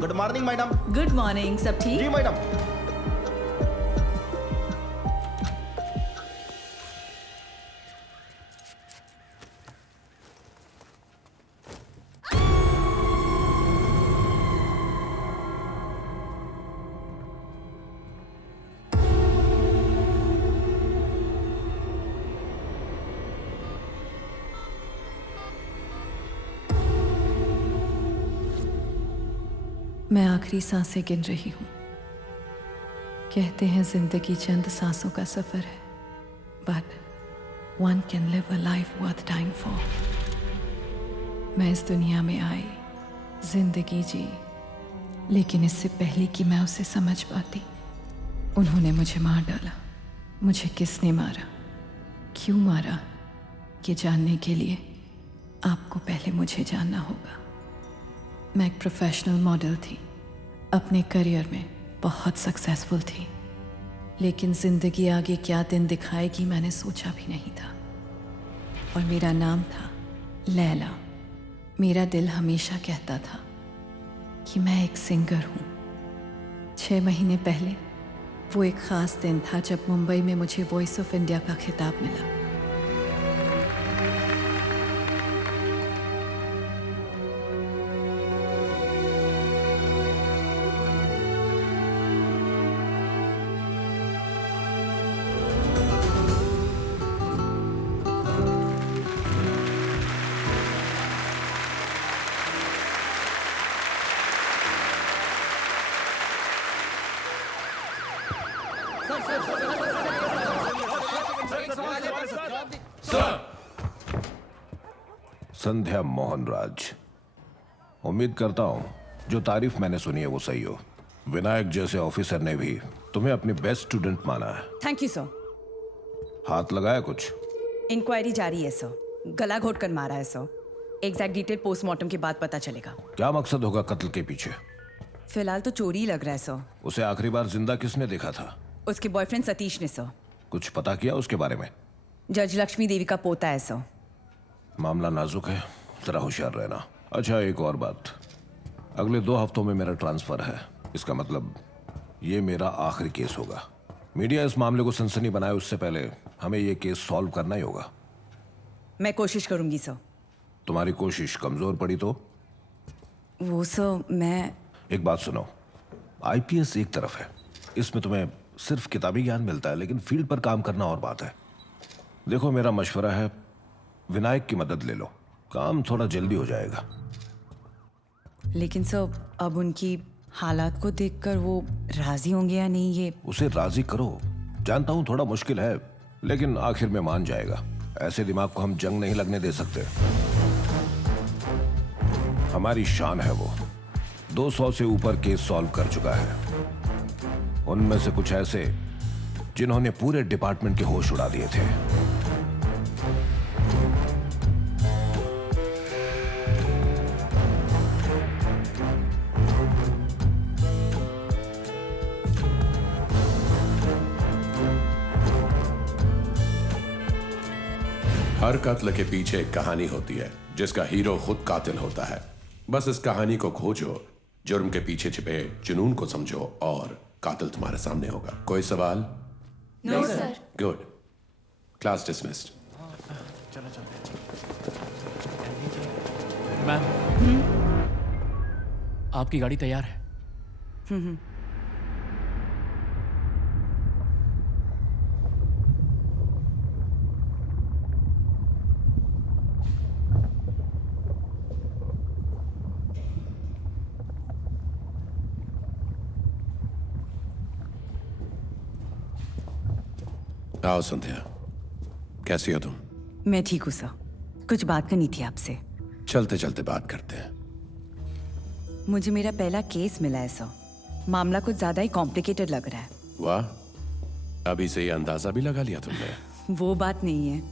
Good morning madam. Good morning, सब ठीक? जी madam. मैं आखिरी सांसें गिन रही हूँ। कहते हैं जिंदगी चंद सांसों का सफर है, but one can live a life worth dying for. मैं इस दुनिया में आई, जिंदगी जी, लेकिन इससे पहले कि मैं उसे समझ पाती, उन्होंने मुझे मार डाला। मुझे किसने मारा, क्यों मारा, ये जानने के लिए आपको पहले मुझे जानना होगा। मैं एक प्रोफेशनल मॉडल थी, अपने करियर में बहुत सक्सेसफुल थी, लेकिन ज़िंदगी आगे क्या दिन दिखाएगी मैंने सोचा भी नहीं था। और मेरा नाम था लैला। मेरा दिल हमेशा कहता था कि मैं एक सिंगर हूँ। 6 महीने पहले वो एक ख़ास दिन था जब मुंबई में मुझे वॉइस ऑफ इंडिया का खिताब मिला। संध्या मोहनराज, उम्मीद करता हूं जो तारीफ मैंने सुनी है वो सही हो। विनायक जैसे ऑफिसर ने भी तुम्हें अपनी बेस्ट स्टूडेंट माना है। Thank you sir. हाथ लगाया कुछ? इंक्वायरी जारी है सर। गला घोट कर मारा है सर। एग्जैक्ट डिटेल पोस्टमार्टम के बाद पता चलेगा। क्या मकसद होगा कत्ल के पीछे? फिलहाल तो चोरी ही लग रहा है सर। उसे आखिरी बार जिंदा किसने देखा था? उसके बॉयफ्रेंड सतीश ने सर। कुछ पता किया उसके बारे में? जज लक्ष्मी देवी का पोता है सर। मामला नाजुक है, जरा होशियार रहना। अच्छा, एक और बात, अगले 2 हफ्तों में मेरा ट्रांसफर है। इसका मतलब ये मेरा आखिरी केस होगा। मीडिया इस मामले को सनसनी बनाए उससे पहले हमें ये केस सॉल्व करना ही होगा। मैं कोशिश करूंगी सर। तुम्हारी कोशिश कमजोर पड़ी तो? वो सर, मैं एक बात सुनो, आईपीएस एक तरफ है, इसमें तुम्हें सिर्फ किताबी ज्ञान मिलता है, लेकिन फील्ड पर काम करना और बात है। देखो, मेरा मशवरा है विनायक की मदद ले लो, काम थोड़ा जल्दी हो जाएगा। लेकिन सर, अब उनकी हालात को देखकर वो राजी होंगे या नहीं, ये उसे राजी करो। जानता हूं थोड़ा मुश्किल है, लेकिन आखिर में मान जाएगा। ऐसे दिमाग को हम जंग नहीं लगने दे सकते। हमारी शान है वो। 200 से ऊपर केस सॉल्व कर चुका है, उनमें से कुछ ऐसे जिन्होंने पूरे डिपार्टमेंट के होश उड़ा दिए थे। हर कत्ल के पीछे एक कहानी होती है जिसका हीरो खुद कातिल होता है। बस इस कहानी को खोजो, जुर्म के पीछे छिपे जुनून को समझो और कातिल तुम्हारे सामने होगा। कोई सवाल? No sir. Good. Class dismissed. Ma'am, आपकी गाड़ी तैयार है। आओ संध्या, कैसी हो तुम? मैं ठीक हूँ सर। कुछ बात करनी थी आपसे। चलते चलते बात करते हैं। मुझे मेरा पहला केस मिला है सर। मामला कुछ ज्यादा ही कॉम्प्लिकेटेड लग रहा है। वाह, अभी से ये अंदाजा भी लगा लिया तुमने। वो बात नहीं है,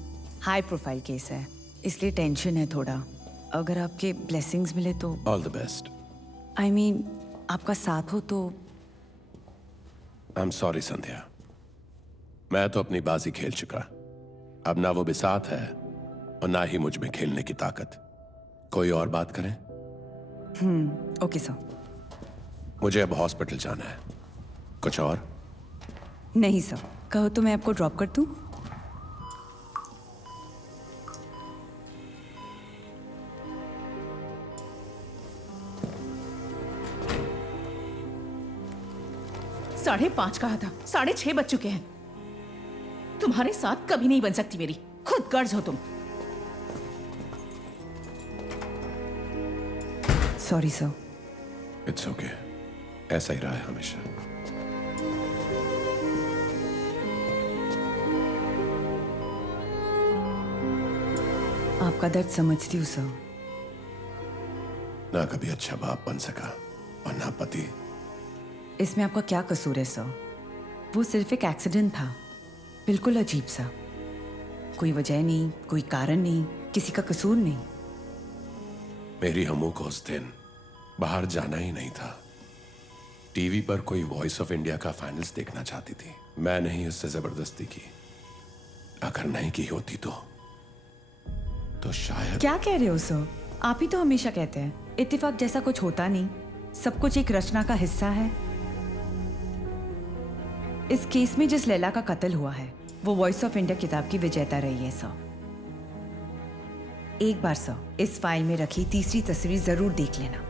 हाई प्रोफाइल केस है, इसलिए टेंशन है थोड़ा। अगर आपके ब्लेसिंग्स मिले तो। All the best. I mean, आपका साथ हो तो। आई एम सॉरी संध्या, मैं तो अपनी बाजी खेल चुका। अब ना वो बिसात है और ना ही मुझ में खेलने की ताकत। कोई और बात करें? Okay sir. मुझे अब हॉस्पिटल जाना है। कुछ और? नहीं सर, कहो तो मैं आपको ड्रॉप कर दूं? साढ़े 5 कहा था, 6:30 बज चुके हैं। तुम्हारे साथ कभी नहीं बन सकती मेरी, खुद गर्ज हो तुम। Sorry sir. इट्स ओके, ऐसा ही रहा है हमेशा। आपका दर्द समझती हूँ सर। ना कभी अच्छा बाप बन सका और ना पति। इसमें आपका क्या कसूर है सर? वो सिर्फ एक एक्सीडेंट था, बिल्कुल अजीब सा। कोई वजह नहीं, कोई कारण नहीं, किसी का कसूर नहीं। मेरी हमू को उस दिन बाहर जाना ही नहीं था। टीवी पर कोई वॉइस ऑफ इंडिया का फाइनल्स देखना चाहती थी। मैं नहीं उससे जबरदस्ती की। अगर नहीं की होती तो शायद। क्या कह रहे हो सर? आप ही तो हमेशा कहते हैं इत्तेफाक जैसा कुछ होता नहीं, सब कुछ एक रचना का हिस्सा है। इस केस में जिस लैला का कत्ल हुआ है वो वॉइस ऑफ इंडिया किताब की विजेता रही है सर। एक बार सर इस फाइल में रखी तीसरी तस्वीर जरूर देख लेना।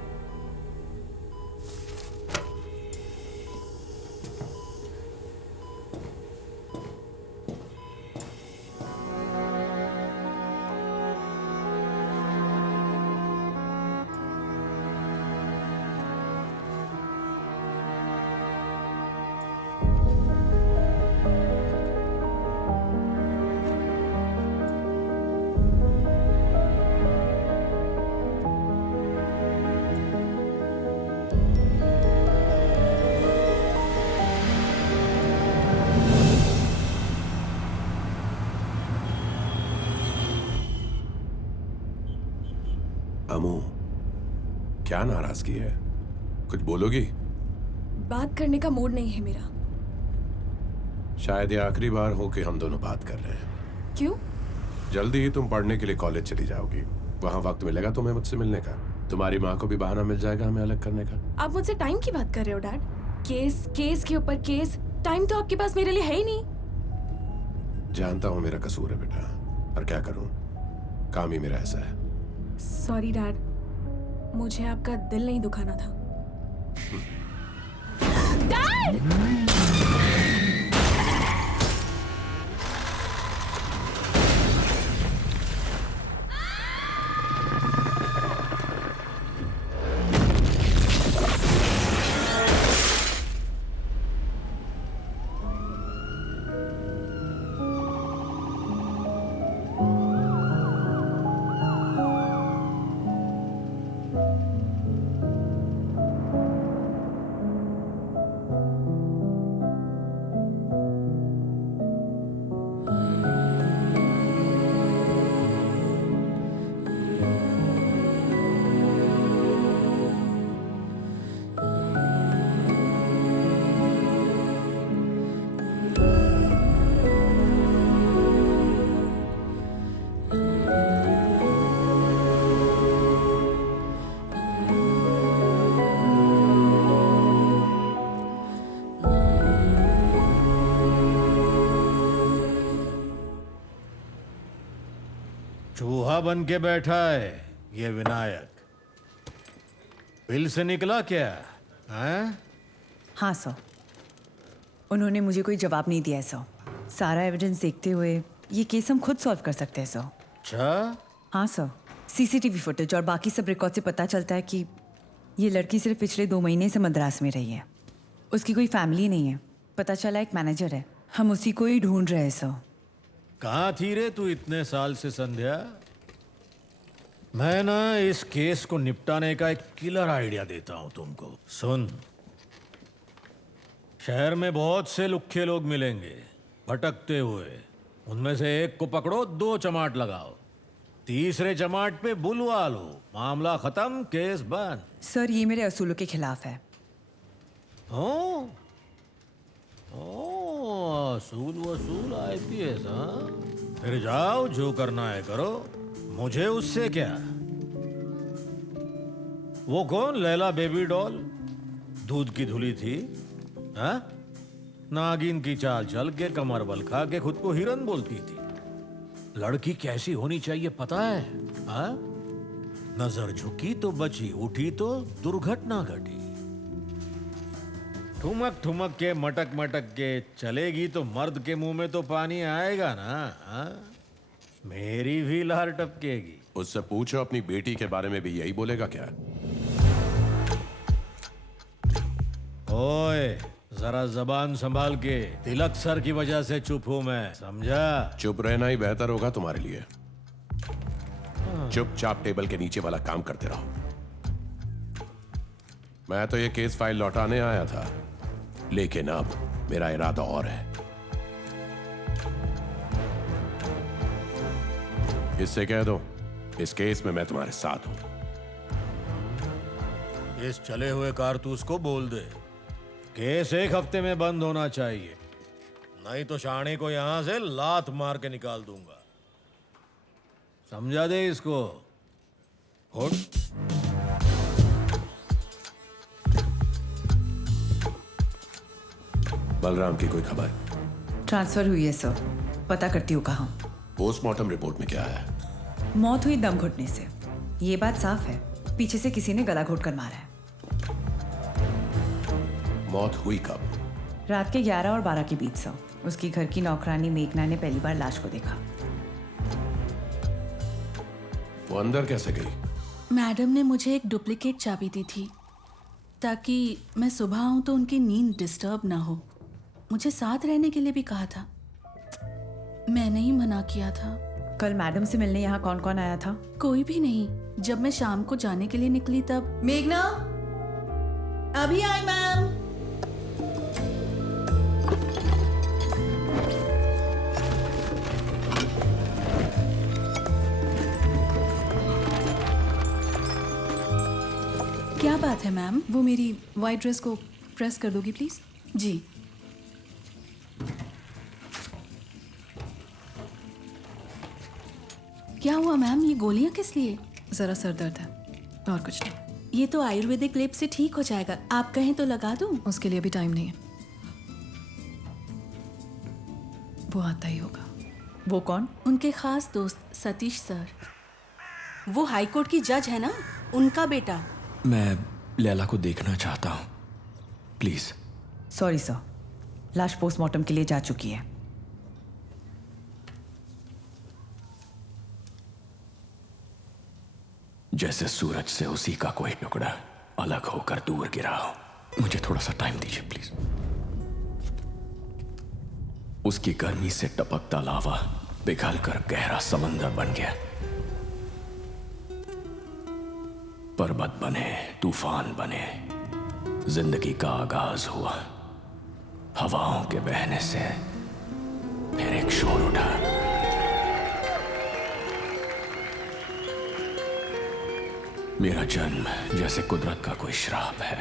अमू, क्या नाराजगी है? कुछ बोलोगी? बात करने का मूड नहीं है मेरा। शायद ये आखिरी बार हो कि हम दोनों बात कर रहे हैं। क्यों? जल्दी ही तुम पढ़ने के लिए कॉलेज चली जाओगी। वहां वक्त मिलेगा तुम्हें मुझसे मिलने का। तुम्हारी माँ को भी बहाना मिल जाएगा हमें अलग करने का। आप मुझसे टाइम की बात कर रहे हो डैड? केस केस के ऊपर केस, टाइम तो आपके पास मेरे लिए है ही नहीं। जानता हूँ मेरा कसूर है बेटा, पर क्या करूँ, काम ही मेरा ऐसा है। सॉरी डैड, मुझे आपका दिल नहीं दुखाना था। डैड! चूहा बन के बैठा है ये विनायक। बिल से निकला क्या हैं? हाँ सर, उन्होंने मुझे कोई जवाब नहीं दिया है सर। सारा एविडेंस देखते हुए ये केस हम खुद सॉल्व कर सकते हैं सर। अच्छा, हाँ सर, सीसीटीवी फुटेज और बाकी सब रिकॉर्ड से पता चलता है कि ये लड़की सिर्फ पिछले 2 महीने से मद्रास में रही है। उसकी कोई फैमिली नहीं है। पता चला एक मैनेजर है, हम उसी को ही ढूंढ रहे हैं सर। कहाँ थी रे तू इतने साल से संध्या? मैं ना इस केस को निपटाने का एक किलर आइडिया देता हूं तुमको। सुन, शहर में बहुत से लुक्खे लोग मिलेंगे भटकते हुए। उनमें से एक को पकड़ो, 2 चमाट लगाओ, तीसरे चमाट पे बुलवा लो, मामला खत्म, केस बंद। सर ये मेरे असूलों के खिलाफ है। ओ, असूल वसूल IPS, हाँ? फिर जाओ, जो करना है करो, मुझे उससे क्या। वो कौन लैला बेबी डॉल? दूध की धुली थी, हाँ? नागिन की चाल चल के कमर बल खा के खुद को हिरन बोलती थी। लड़की कैसी होनी चाहिए पता है, हाँ? नजर झुकी तो बची, उठी तो दुर्घटना घटी। ठुमक ठुमक के मटक मटक के चलेगी तो मर्द के मुंह में तो पानी आएगा ना, हाँ? मेरी भी लार टपकेगी। उससे पूछो अपनी बेटी के बारे में भी यही बोलेगा क्या? ओए, जरा जबान संभाल के। तिलक सर की वजह से चुप हूं मैं, समझा? चुप रहना ही बेहतर होगा तुम्हारे लिए। चुपचाप टेबल के नीचे वाला काम करते रहो। मैं तो ये केस फाइल लौटाने आया था, लेकिन अब मेरा इरादा और है। इससे कह दो, इस केस में मैं तुम्हारे साथ हूं। इस चले हुए कारतूस को बोल दे, केस 1 हफ्ते में बंद होना चाहिए, नहीं तो शाणे को यहां से लात मार के निकाल दूंगा। समझा दे इसको। उठ। बलराम की कोई खबर? ट्रांसफर हुई है सर, पता करती हूँ कहाँ। पोस्टमार्टम रिपोर्ट में क्या है? मौत हुई दम घुटने से, ये बात साफ है। पीछे से किसी ने गला घोट कर मारा है। मौत हुई कब? रात के 11 और 12 के बीच सर। उसकी घर की नौकरानी मेघना ने पहली बार लाश को देखा। वो अंदर कैसे गई? मैडम ने मुझे एक डुप्लीकेट चाबी दी थी ताकि मैं सुबह आऊं तो उनकी नींद डिस्टर्ब ना हो। मुझे साथ रहने के लिए भी कहा था, मैंने ही मना किया था। कल मैडम से मिलने यहाँ कौन कौन आया था? कोई भी नहीं। जब मैं शाम को जाने के लिए निकली तब मेघना, अभी आई मैम। क्या बात है मैम? वो मेरी वाइट ड्रेस को प्रेस कर दोगी प्लीज? जी। क्या हुआ मैम, ये गोलियां किस लिए? जरा सर दर्द है और कुछ नहीं। ये तो आयुर्वेदिक लेप से ठीक हो जाएगा, आप कहें तो लगा दूं? उसके लिए भी टाइम नहीं है, वो आता ही होगा। वो कौन? उनके खास दोस्त सतीश सर। वो हाई कोर्ट की जज है ना, उनका बेटा। मैं लैला को देखना चाहता हूँ, प्लीज। सॉरी सर, लाश पोस्टमार्टम के लिए जा चुकी है। जैसे सूरज से उसी का कोई टुकड़ा अलग होकर दूर गिरा हो। मुझे थोड़ा सा टाइम दीजिए प्लीज। उसकी गर्मी से टपकता लावा पिघलकर गहरा समंदर बन गया। पर्वत बने, तूफान बने, जिंदगी का आगाज हुआ। हवाओं के बहने से फिर एक शोर उठा। मेरा जन्म जैसे कुदरत का कोई श्राप है,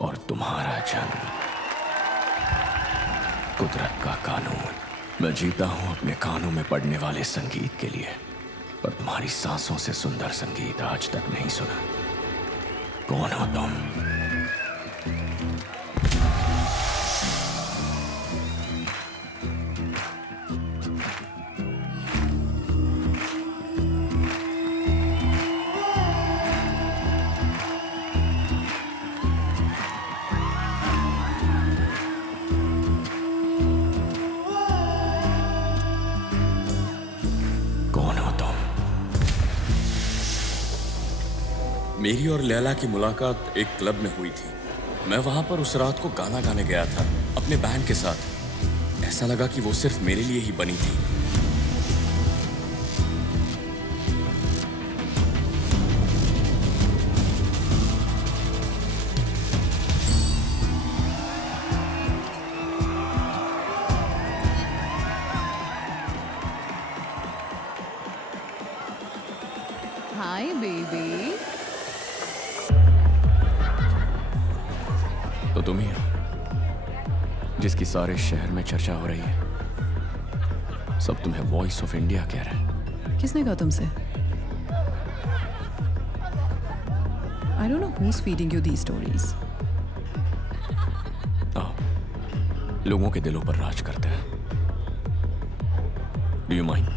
और तुम्हारा जन्म कुदरत का कानून। मैं जीता हूं अपने कानों में पड़ने वाले संगीत के लिए, पर तुम्हारी सांसों से सुंदर संगीत आज तक नहीं सुना। कौन हो तुम? मेरी और लैला की मुलाकात एक क्लब में हुई थी। मैं वहां पर उस रात को गाना गाने गया था अपने बैंड के साथ। ऐसा लगा कि वो सिर्फ मेरे लिए ही बनी थी। Hi baby. तो तुम ही हो जिसकी सारे शहर में चर्चा हो रही है। सब तुम्हें वॉइस ऑफ इंडिया कह रहे हैं। किसने कहा तुमसे? I don't know who's feeding you these stories. आओ, लोगों के दिलों पर राज करते हैं. Do you mind?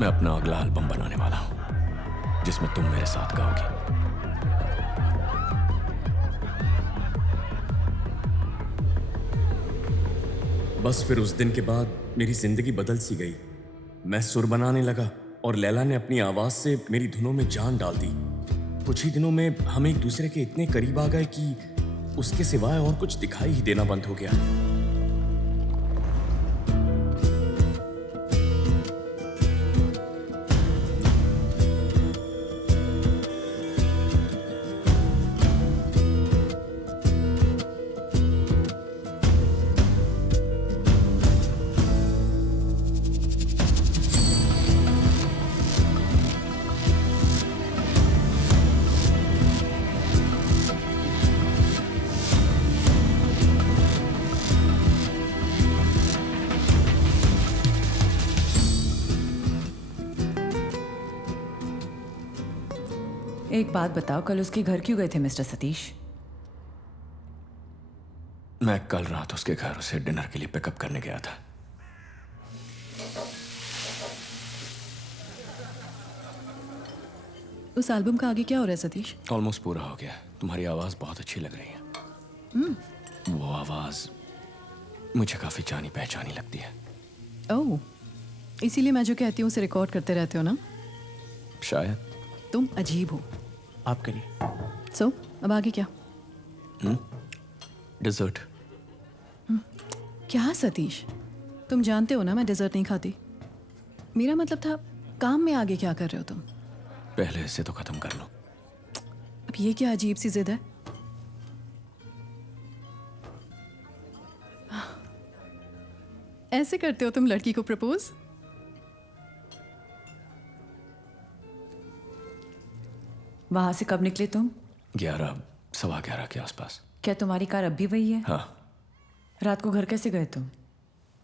मैं अपना अगला एल्बम बनाने वाला हूं, जिसमें तुम मेरे साथ गाओगी. बस फिर उस दिन के बाद मेरी जिंदगी बदल सी गई. मैं सुर बनाने लगा और लैला ने अपनी आवाज से मेरी धुनों में जान डाल दी. कुछ ही दिनों में हम एक दूसरे के इतने करीब आ गए कि उसके सिवाय और कुछ दिखाई ही देना बंद हो गया. एक बात बताओ, कल उसके घर क्यों गए थे मिस्टर सतीश? मैं कल रात उसके घर उसे डिनर के लिए पिकअप करने गया था. उस एल्बम का आगे क्या हो रहा है सतीश? ऑलमोस्ट पूरा हो गया. तुम्हारी आवाज बहुत अच्छी लग रही है. वो आवाज मुझे काफी जानी पहचानी लगती है. ओह, इसीलिए मैं जो कहती हूँ उसे रिकॉर्ड करते रहते हो ना? शायद. तुम अजीब हो. आप करिए. सो अब आगे क्या? डिजर्ट. क्या सतीश, तुम जानते हो ना मैं डिजर्ट नहीं खाती. मेरा मतलब था काम में आगे क्या कर रहे हो तुम? पहले इसे तो खत्म कर लो. अब ये क्या अजीब सी जिद है? ऐसे करते हो तुम लड़की को प्रपोज? वहां से कब निकले तुम? 11, 11:15 के आसपास. क्या तुम्हारी कार अब भी वही है? हाँ. रात को घर कैसे गए तुम?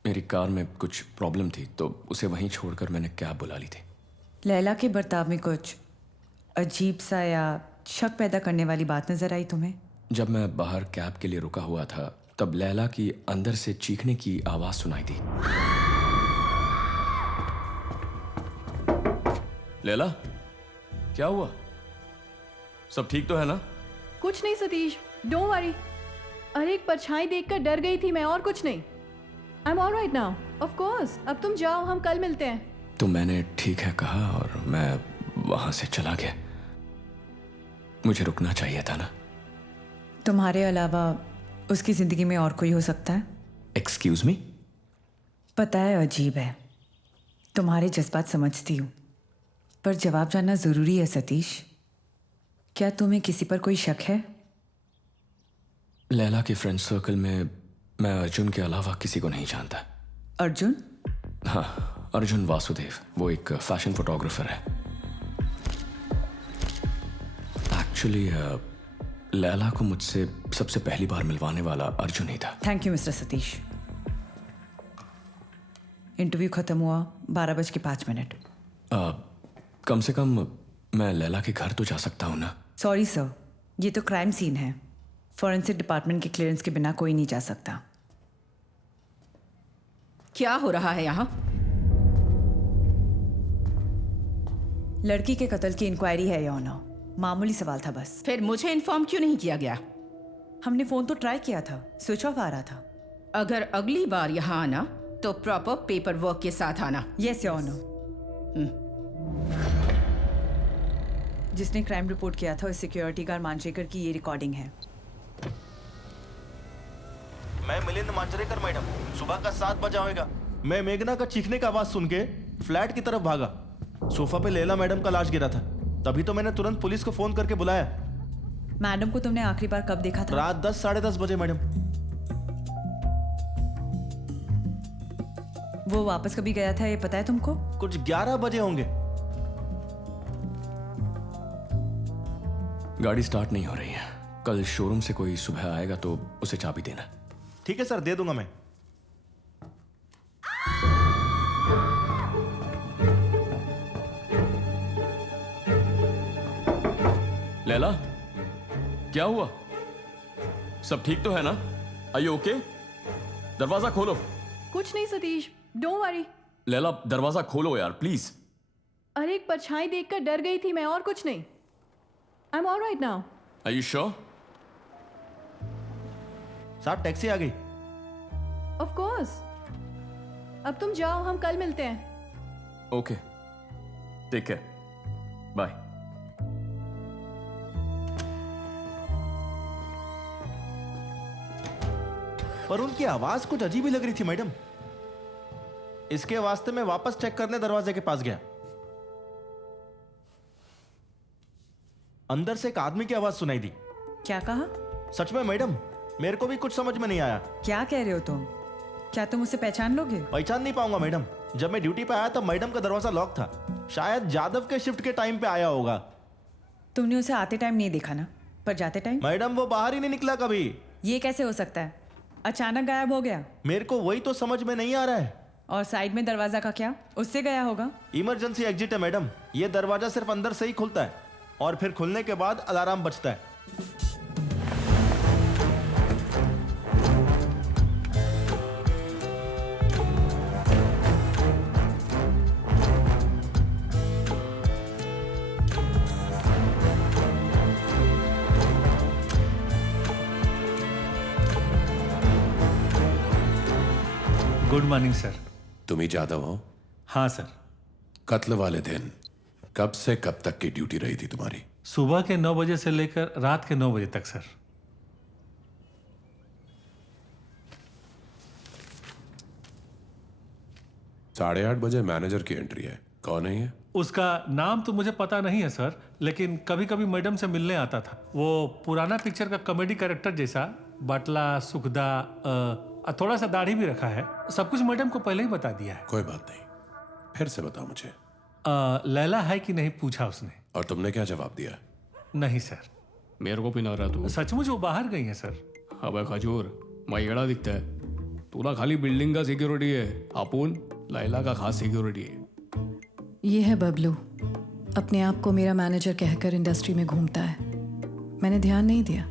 मेरी कार में कुछ प्रॉब्लम थी तो उसे वहीं छोड़कर मैंने कैब बुला ली थी. लैला के बर्ताव में कुछ अजीब सा या शक पैदा करने वाली बात नजर आई तुम्हें? जब मैं बाहर कैब के लिए रुका हुआ था तब लैला की अंदर से चीखने की आवाज सुनाई दी. लैला, क्या हुआ? सब ठीक तो है ना? कुछ नहीं सतीश, डोंट वरी. अरे एक परछाई देखकर डर गई थी मैं, और कुछ नहीं. I am alright now. Of course. अब तुम जाओ, हम कल मिलते हैं. तो मैंने ठीक है कहा और मैं वहां से चला गया. मुझे रुकना चाहिए था ना. तुम्हारे अलावा उसकी जिंदगी में और कोई हो सकता है? Excuse me? पता है अजीब है, तुम्हारे जज्बात समझती हूँ, पर जवाब जानना जरूरी है सतीश. क्या तुम्हें किसी पर कोई शक है? लैला के फ्रेंड सर्कल में मैं अर्जुन के अलावा किसी को नहीं जानता. अर्जुन? हाँ, अर्जुन वासुदेव. वो एक फैशन फोटोग्राफर है. एक्चुअली लैला को मुझसे सबसे पहली बार मिलवाने वाला अर्जुन ही था. Thank you mister Satish. Interview खत्म हुआ 12:05. कम से कम मैं लैला के घर तो जा सकता हूँ ना? सॉरी सर, ये तो क्राइम सीन है. फॉरेंसिक डिपार्टमेंट के क्लियरेंस के बिना कोई नहीं जा सकता. क्या हो रहा है यहाँ? लड़की के कत्ल की इंक्वायरी है योर ऑनर. मामूली सवाल था बस. फिर मुझे इन्फॉर्म क्यों नहीं किया गया? हमने फोन तो ट्राई किया था, स्विच ऑफ आ रहा था. अगर अगली बार यहाँ आना तो प्रॉपर पेपर वर्क के साथ आना. Yes your honour. जिसने क्राइम रिपोर्ट किया था उस सिक्योरिटी गार्ड मांजरेकर की ये रिकॉर्डिंग है. मैं मिलिंद मांजरेकर मैडम. सुबह का 7 बजा होगा. मैं मेघना का चीखने का आवाज सुन के फ्लैट की तरफ भागा. सोफा पे लैला मैडम का लाश गिरा था. तभी तो मैंने तुरंत पुलिस को फोन करके बुलाया. मैडम को तुमने आखिरी बार कब देखा था? रात 10, साढ़े 10 बजे मैडम. वो वापस कभी गया था ये पता है तुमको? कुछ 11 बजे होंगे. गाड़ी स्टार्ट नहीं हो रही है. कल शोरूम से कोई सुबह आएगा तो उसे चाबी देना. ठीक है सर, दे दूंगा मैं. लैला, क्या हुआ? सब ठीक तो है ना? Are you okay? दरवाजा खोलो। कुछ नहीं सतीश, डोंट वरी। लैला, दरवाजा खोलो यार प्लीज। अरे एक परछाई देखकर डर गई थी मैं, और कुछ नहीं। I am alright now. Are you sure? साहब टैक्सी आ गई। Of course. अब तुम जाओ, हम कल मिलते हैं। Okay, take care, bye. पर उनकी आवाज कुछ अजीब ही लग रही थी मैडम। इसके वास्ते मैं वापस चेक करने दरवाजे के पास गया। अंदर से एक आदमी की आवाज सुनाई दी। क्या कहा? सच में मैडम, मेरे को भी कुछ समझ में नहीं आया। क्या कह रहे हो तुम? क्या तुम उसे पहचान लोगे? पहचान नहीं पाऊंगा मैडम। जब मैं ड्यूटी पे आया तब मैडम का दरवाजा लॉक था। शायद जादव के शिफ्ट के टाइम पे आया होगा। तुमने उसे आते टाइम नहीं देखा ना, पर जाते टाइम? मैडम वो बाहर ही नहीं निकला कभी। ये कैसे हो सकता है? अचानक गायब हो गया। मेरे को वही तो समझ में नहीं आ रहा है। और साइड में दरवाजा का क्या? उससे गया होगा। इमरजेंसी एग्जिट है मैडम। ये दरवाजा सिर्फ अंदर से ही खुलता है और फिर खुलने के बाद अलार्म बजता है। Good morning sir. तुम ही जादव हो? हाँ सर। कत्ल वाले दिन कब से कब तक की ड्यूटी रही थी तुम्हारी? सुबह के 9 बजे से लेकर रात के 9 बजे तक सर। साढ़े 8 बजे मैनेजर की एंट्री है। कौन है ये? उसका नाम तो मुझे पता नहीं है सर, लेकिन कभी कभी मैडम से मिलने आता था। वो पुराना पिक्चर का कॉमेडी कैरेक्टर जैसा, बाटला, सुखदा, थोड़ा सा दाढ़ी भी रखा है। सब कुछ मैडम को पहले ही बता दिया है। कोई बात नहीं, फिर से बताओ मुझे। लैला है कि नहीं पूछा उसने। और तुमने क्या जवाब दिया? नहीं सर। मेरे को भी ना रहा तू। सचमुच वो बाहर गई है सर। अबे खजूर, येड़ा दिखता है। तुला खाली बिल्डिंग का सिक्योरिटी है, अपुन लैला का खास सिक्योरिटी है। ये है बबलू, अपने आप को मेरा मैनेजर कहकर इंडस्ट्री में घूमता है। मैंने ध्यान नहीं दिया।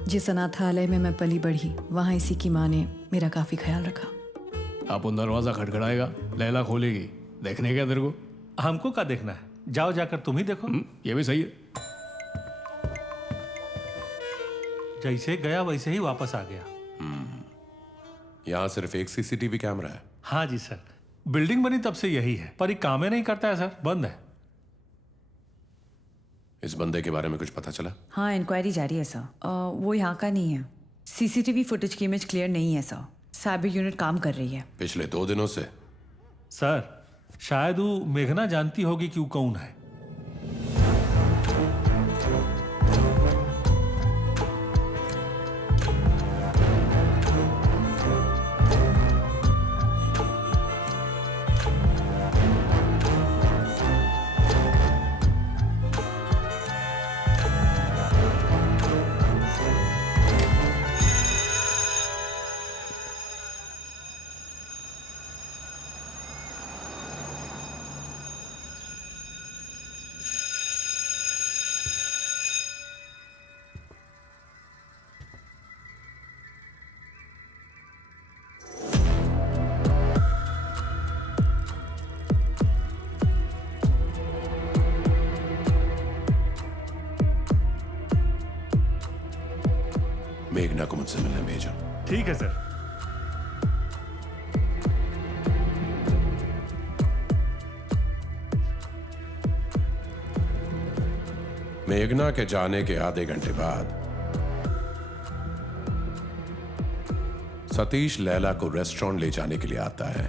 जिस अनाथालय में मैं पली बढ़ी, वहाँ इसी की माँ ने मेरा काफ़ी ख्याल रखा। अपुन दरवाजा खटखटाएगा, लैला खोलेगी। देखने क्या तेरे को? हमको क्या देखना है? जाओ जाकर तुम ही देखो। ये भी सही है। जैसे गया वैसे ही वापस आ गया। यहाँ सिर्फ एक सीसीटीवी कैमरा है? हाँ जी सर। बिल्डिंग बनी तब से यही है, पर ये काम ही नहीं करता है सर, बंद है। इस बंदे के बारे में कुछ पता चला? हाँ, इंक्वायरी जारी है सर। वो यहाँ का नहीं है। सीसीटीवी फुटेज की इमेज क्लियर नहीं है सर। साइबर यूनिट काम कर रही है। पिछले 2 दिनों से? सर शायद वो मेघना जानती होगी कि वो कौन है। मेघना को मुझसे मिलने भेजो। ठीक है सर। मेघना के जाने के आधे घंटे बाद सतीश लैला को रेस्टोरेंट ले जाने के लिए आता है।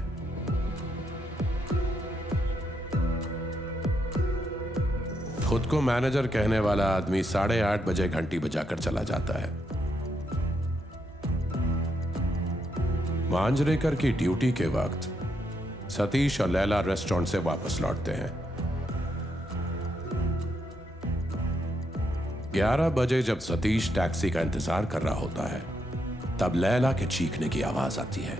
खुद को मैनेजर कहने वाला आदमी 8:30 बजे घंटी बजाकर चला जाता है। मांजरेकर की ड्यूटी के वक्त सतीश और लैला रेस्टोरेंट से वापस लौटते हैं। 11 बजे जब सतीश टैक्सी का इंतजार कर रहा होता है, तब लैला के चीखने की आवाज आती है।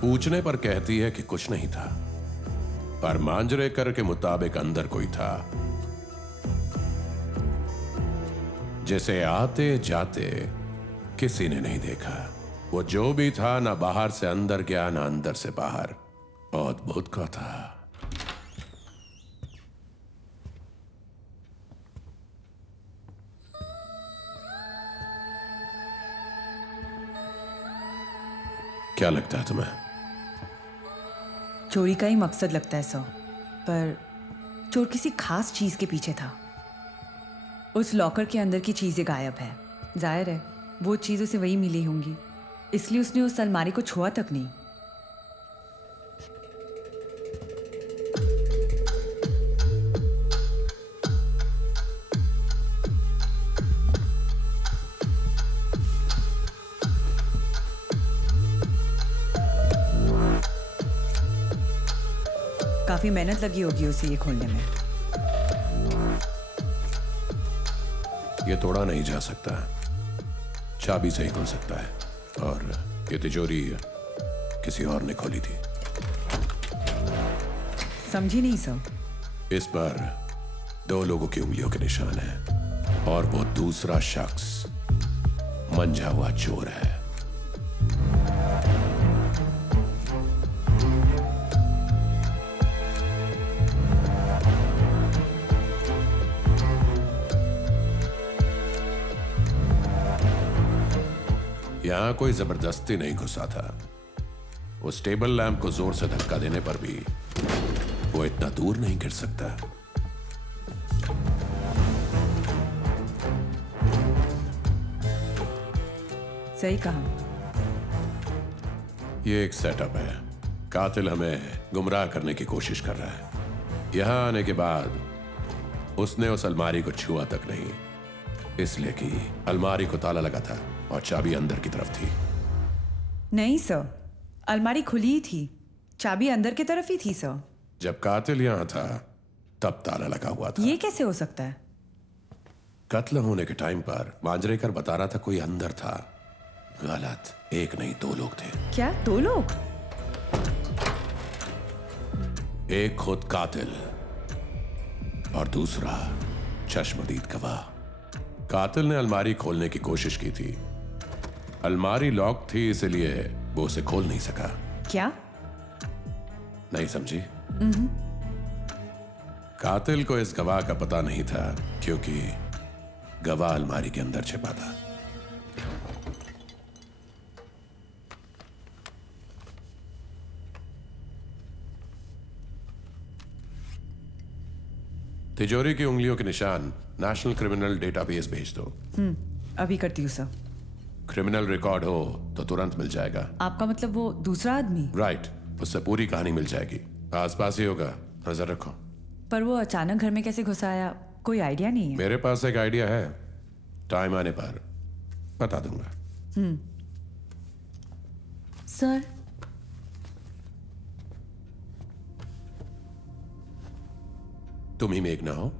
पूछने पर कहती है कि कुछ नहीं था, पर मांजरेकर के मुताबिक अंदर कोई था जिसे आते जाते किसी ने नहीं देखा। वो जो भी था ना बाहर से अंदर गया ना अंदर से बाहर, अद्भुत का था। क्या लगता है तुम्हें? चोरी का ही मकसद लगता है सो, पर चोर किसी खास चीज के पीछे था। उस लॉकर के अंदर की चीजें गायब है। जाहिर है वो चीज उसे वही मिली होंगी, इसलिए उसने उस अलमारी को छुआ तक नहीं। काफी मेहनत लगी होगी उसे ये खोलने में। ये तोड़ा नहीं जा सकता, चाबी से ही खुल सकता है, और ये तिजोरी किसी और ने खोली थी। समझी नहीं सर। इस पर 2 लोगों की उंगलियों के निशान हैं, और वो दूसरा शख्स मंझा हुआ चोर है। यहां कोई जबरदस्ती नहीं घुसा था। उस टेबल लैंप को जोर से धक्का देने पर भी वो इतना दूर नहीं गिर सकता। सही कहा। ये एक सेटअप है। कातिल हमें गुमराह करने की कोशिश कर रहा है। यहां आने के बाद उसने उस अलमारी को छुआ तक नहीं, इसलिए कि अलमारी को ताला लगा था और चाबी अंदर की तरफ थी। नहीं सर, अलमारी खुली ही थी, चाबी अंदर की तरफ ही थी सर। जब कातिल यहां था तब ताला लगा हुआ था। ये कैसे हो सकता है? कत्ल होने के टाइम पर मांजरेकर बता रहा था कोई अंदर था। गलत, एक नहीं 2 लोग थे। क्या 2 लोग? एक खुद कातिल और दूसरा चश्मदीद गवाह। कातिल ने अलमारी खोलने की कोशिश की थी। अलमारी लॉक थी, इसलिए वो उसे खोल नहीं सका। क्या? नहीं समझी? कातिल को इस गवाह का पता नहीं था, क्योंकि गवाह अलमारी के अंदर छिपा था। तिजोरी की उंगलियों के निशान नेशनल क्रिमिनल डेटाबेस भेज दो। अभी करती हूँ सर। क्रिमिनल रिकॉर्ड हो तो तुरंत मिल जाएगा। आपका मतलब वो दूसरा आदमी? राइट, उससे पूरी कहानी मिल जाएगी। आसपास ही होगा, नजर रखो। पर वो अचानक घर में कैसे घुस आया, कोई आइडिया नहीं है। मेरे पास एक आइडिया है, टाइम आने पर बता दूंगा। सर, तुम ही मेघना हो?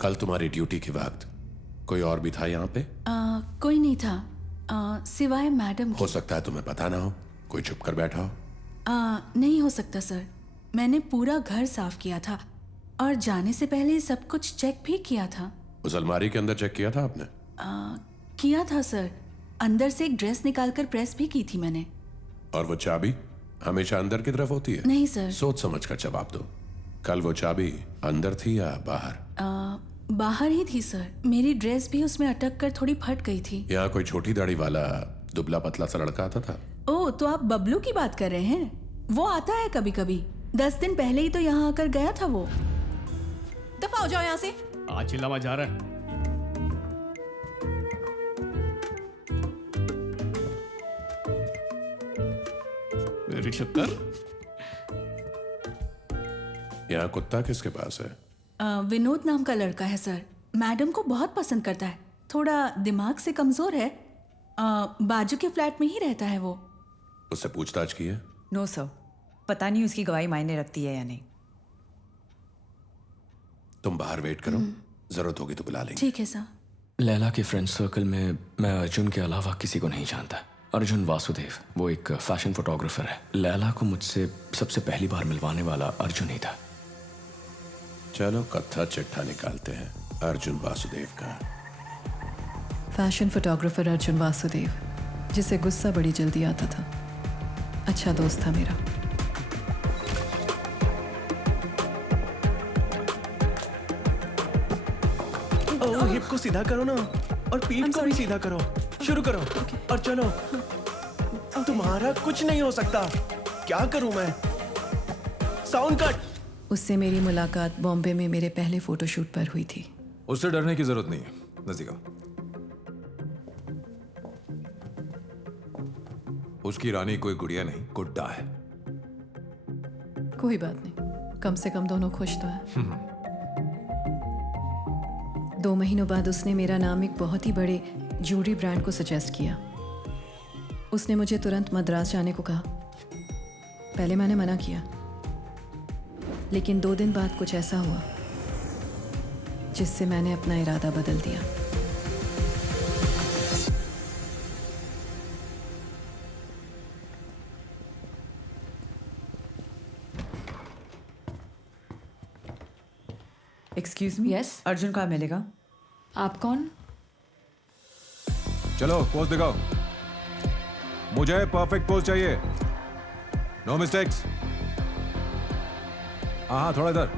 कल तुम्हारी ड्यूटी के वक्त कोई और भी था यहाँ पे? कोई नहीं था, सिवाय मैडम हो सकता है तुम्हें पता ना हो, कोई छुप कर बैठा हो। नहीं हो सकता सर, मैंने पूरा घर साफ किया था और जाने से पहले सब कुछ चेक भी किया था। उस अलमारी के अंदर चेक किया था आपने? किया था सर, अंदर से एक ड्रेस निकालकर प्रेस भी की थी मैंने। और वो चाबी हमेशा अंदर की तरफ होती है? नहीं सर। सोच समझ कर जवाब दो। कल वो चाबी अंदर थी या बाहर? बाहर ही थी सर, मेरी ड्रेस भी उसमें अटक कर थोड़ी फट गई थी। यहाँ कोई छोटी दाढ़ी वाला दुबला पतला सा लड़का आता था? ओह, तो आप बबलू की बात कर रहे हैं? वो आता है कभी कभी, 10 दिन पहले ही तो यहाँ आकर गया था वो। दफा हो जाओ यहाँ से। आज चिल्लावा जा रहा है। मेरी शक्कर। यहाँ कुत्ता किसके पास है? विनोद नाम का लड़का है सर, मैडम को बहुत पसंद करता है, थोड़ा दिमाग से कमजोर है। बाजू के फ्लैट में ही रहता है वो। उससे पूछताछ की है? नो सर, पता नहीं उसकी गवाही मायने रखती है या नहीं। तुम बाहर वेट करो, जरूरत होगी तो बुला लेंगे। ठीक है सर। लैला के फ्रेंड सर्कल में मैं अर्जुन के अलावा किसी को नहीं जानता। अर्जुन वासुदेव, वो एक फैशन फोटोग्राफर है। लैला को मुझसे सबसे पहली बार मिलवाने वाला अर्जुन ही था। चलो कत्था चिट्ठा निकालते हैं अर्जुन वासुदेव का। फैशन फोटोग्राफर अर्जुन वासुदेव, जिसे गुस्सा बड़ी जल्दी आता था। अच्छा दोस्त था मेरा। ओह, हिप को सीधा करो ना, और पीठ को भी सीधा करो। शुरू करो और चलो। तुम्हारा कुछ नहीं हो सकता। क्या करूं मैं? Sound cut. उससे मेरी मुलाकात बॉम्बे में मेरे पहले फोटोशूट पर हुई थी। उससे डरने की जरूरत नहीं है नजीका। उसकी रानी कोई गुड़िया नहीं, गुड्डा है। कोई बात नहीं, कम से कम दोनों खुश तो है। 2 महीनों बाद उसने मेरा नाम एक बहुत ही बड़े ज्वेलरी ब्रांड को सजेस्ट किया। उसने मुझे तुरंत मद्रास जाने को कहा। पहले मैंने मना किया, लेकिन 2 दिन बाद कुछ ऐसा हुआ जिससे मैंने अपना इरादा बदल दिया। Excuse me. Yes? अर्जुन कहाँ मिलेगा? आप कौन? चलो पोज दिखाओ। मुझे परफेक्ट पोज चाहिए, नो मिस्टेक्स। हाँ, थोड़ा इधर।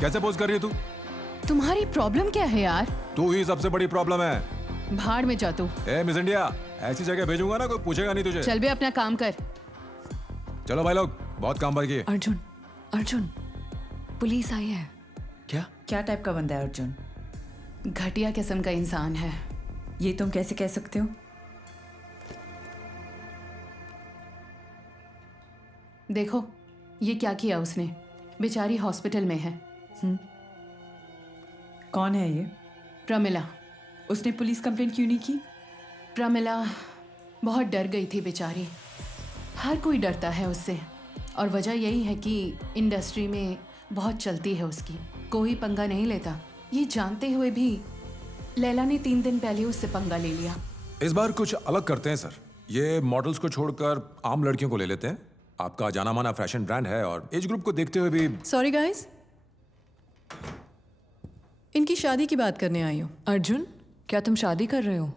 कैसे पोज कर रही है तू? तुम्हारी प्रॉब्लम क्या है यार? तू ही सबसे बड़ी प्रॉब्लम है। भाड़ में जा तू। मिस इंडिया, ऐसी जगह भेजूंगा ना कोई पूछेगा नहीं तुझे। चल बे, अपना काम कर। चलो भाई लोग, बहुत काम भर किए। अर्जुन, अर्जुन, पुलिस आई है। क्या टाइप का बंदा है अर्जुन? घटिया किस्म का इंसान है। ये तुम कैसे कह सकते हो? देखो ये क्या किया उसने। बेचारी हॉस्पिटल में है। कौन है ये? प्रमिला। उसने पुलिस कंप्लेंट क्यों नहीं की? प्रमिला बहुत डर गई थी बेचारी। हर कोई डरता है उससे, और वजह यही है कि इंडस्ट्री में बहुत चलती है उसकी। कोई पंगा नहीं लेता। ये जानते हुए भी लैला ने 3 दिन पहले उससे पंगा ले लिया। इस बार कुछ अलग करते हैं सर। ये मॉडल्स को छोड़कर आम लड़कियों को ले लेते हैं। आपका जाना माना फैशन ब्रांड है और एज ग्रुप को देखते हुए भी। सॉरी गाइस, इनकी शादी की बात करने आई हूँ। अर्जुन, क्या तुम शादी कर रहे हो?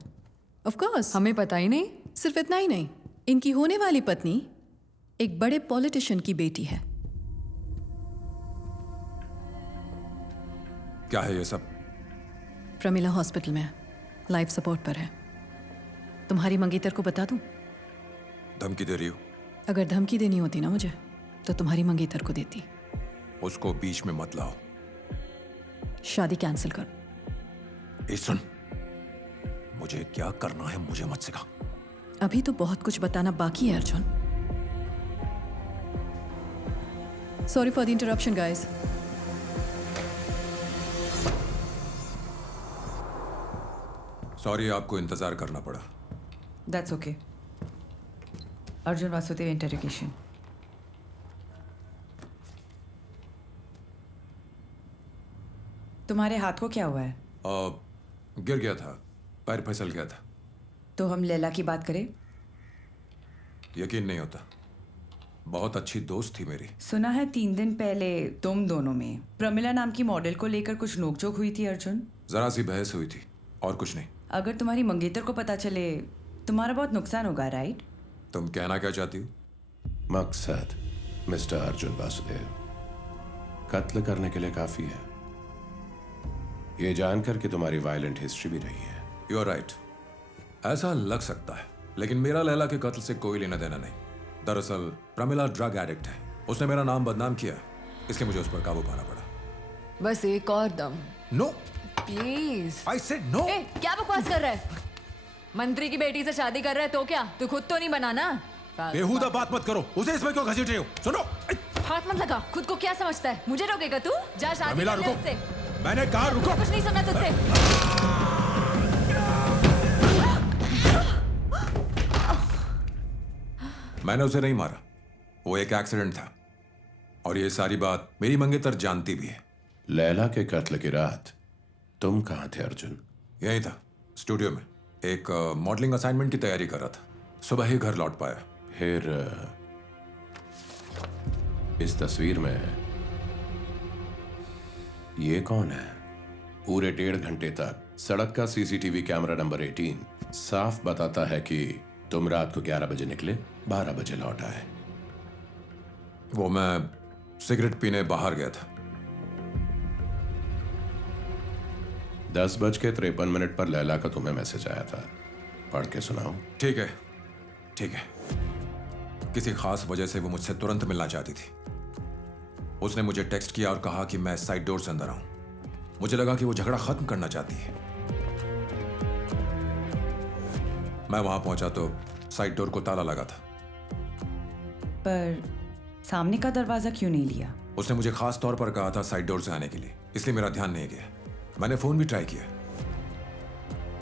Of course. हमें पता ही नहीं। सिर्फ इतना ही नहीं, इनकी होने वाली पत्नी एक बड़े पॉलिटिशियन की बेटी है। क्या है ये सब? प्रमिला हॉस्पिटल में है, लाइफ सपोर्ट पर है। तुम्हारी मंगेतर को बता दूं? धमकी दे रही हो? अगर धमकी देनी होती ना मुझे, तो तुम्हारी मंगेतर को देती। उसको बीच में मत लाओ। शादी कैंसिल कर। सुन, मुझे क्या करना है मुझे मत सिखा। अभी तो बहुत कुछ बताना बाकी है Arjun. Sorry for the interruption guys. Sorry आपको इंतजार करना पड़ा। That's okay. Arjun Vasudev interrogation. तुम्हारे हाथ को क्या हुआ है? गिर गया था, पैर फिसल गया था। तो हम लैला की बात करें? यकीन नहीं होता, बहुत अच्छी दोस्त थी मेरी। सुना है 3 दिन पहले तुम दोनों में प्रमिला नाम की मॉडल को लेकर कुछ नोकझोंक हुई थी अर्जुन? जरा सी बहस हुई थी और कुछ नहीं। अगर तुम्हारी मंगेतर को पता चले, तुम्हारा बहुत नुकसान होगा, राइट? तुम कहना क्या चाहती हो? मकसद मिस्टर अर्जुन वासुदेव कत्ल करने के लिए काफी है। ये जानकर कि तुम्हारी वायलेंट हिस्ट्री भी रही है। यू आर राइट, ऐसा लग सकता है, लेकिन मेरा लैला के कत्ल से कोई लेना देना नहीं। दरअसल प्रमिला ड्रग एडिक्ट है। उसने मेरा नाम बदनाम किया, इसलिए मुझे उस पर काबू पाना पड़ा। बस एक और दम। No please. I said no. क्या बकवास कर रहा है? मंत्री की बेटी से शादी कर रहा है तो क्या? तू खुद तो नहीं बनाना। बेहुदा बात मत करो। उसे इसमें क्यों घसीट रही हो? सुनो, हाथ मत लगा। खुद को क्या समझता है? मुझे रोकेगा तू? जा शादी प्रमिला कर ले रुको। उससे। मैंने कहा रुको। कुछ नहीं सुनना तुझसे। मैंने उसे नहीं मारा, वो एक एक्सीडेंट था। और ये सारी बात मेरी मंगेतर जानती भी है। लैला के कत्ल की रात तुम कहाँ थे अर्जुन? यही था, स्टूडियो में। एक मॉडलिंग असाइनमेंट की तैयारी कर रहा था। सुबह ही घर लौट पाया। फिर इस तस्वीर में ये कौन है? पूरे 1.5 घंटे तक सड़क का सीसीटीवी कैमरा नंबर 18 साफ बताता है कि तुम रात को 11 बजे निकले, 12 बजे लौट आए। वो मैं सिगरेट पीने बाहर गया था। 10:53 पर लैला का तुम्हें मैसेज आया था, पढ़ के सुनाओ। ठीक है, ठीक है। किसी खास वजह से वो मुझसे तुरंत मिलना चाहती थी। उसने मुझे टेक्स्ट किया और कहा कि मैं साइड डोर से अंदर आऊं। मुझे लगा कि वो झगड़ा खत्म करना चाहती है। मैं वहां पहुंचा तो साइड डोर को ताला लगा था। पर सामने का दरवाजा क्यों नहीं लिया? उसने मुझे खास तौर पर कहा था साइड डोर से आने के लिए, इसलिए मेरा ध्यान नहीं गया। मैंने फोन भी ट्राई किया।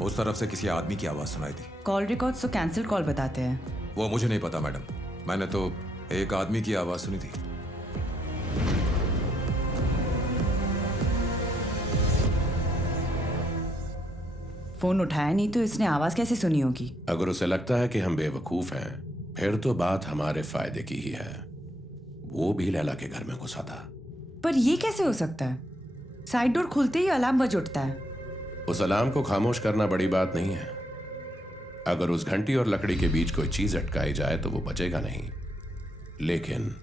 उस तरफ से किसी आदमी की आवाज सुनाई थी। कॉल रिकॉर्ड्स तो कैंसिल कॉल बताते हैं। वो मुझे नहीं पता मैडम, मैंने तो एक आदमी की आवाज सुनी थी। फोन उठाया नहीं तो इसने आवाज कैसे सुनी होगी? अगर उसे लगता है कि हम बेवकूफ हैं, फिर तो बात हमारे फायदे की ही है। वो भी लैला के घर में घुसा था। पर ये कैसे हो सकता है? साइड डोर खुलते ही अलार्म बज उठता है। उस अलार्म को खामोश करना बड़ी बात नहीं है। अगर उस घंटी और लकड़ी के बीच कोई चीज अटकाई जाए तो वो बचेगा नहीं। लेकिन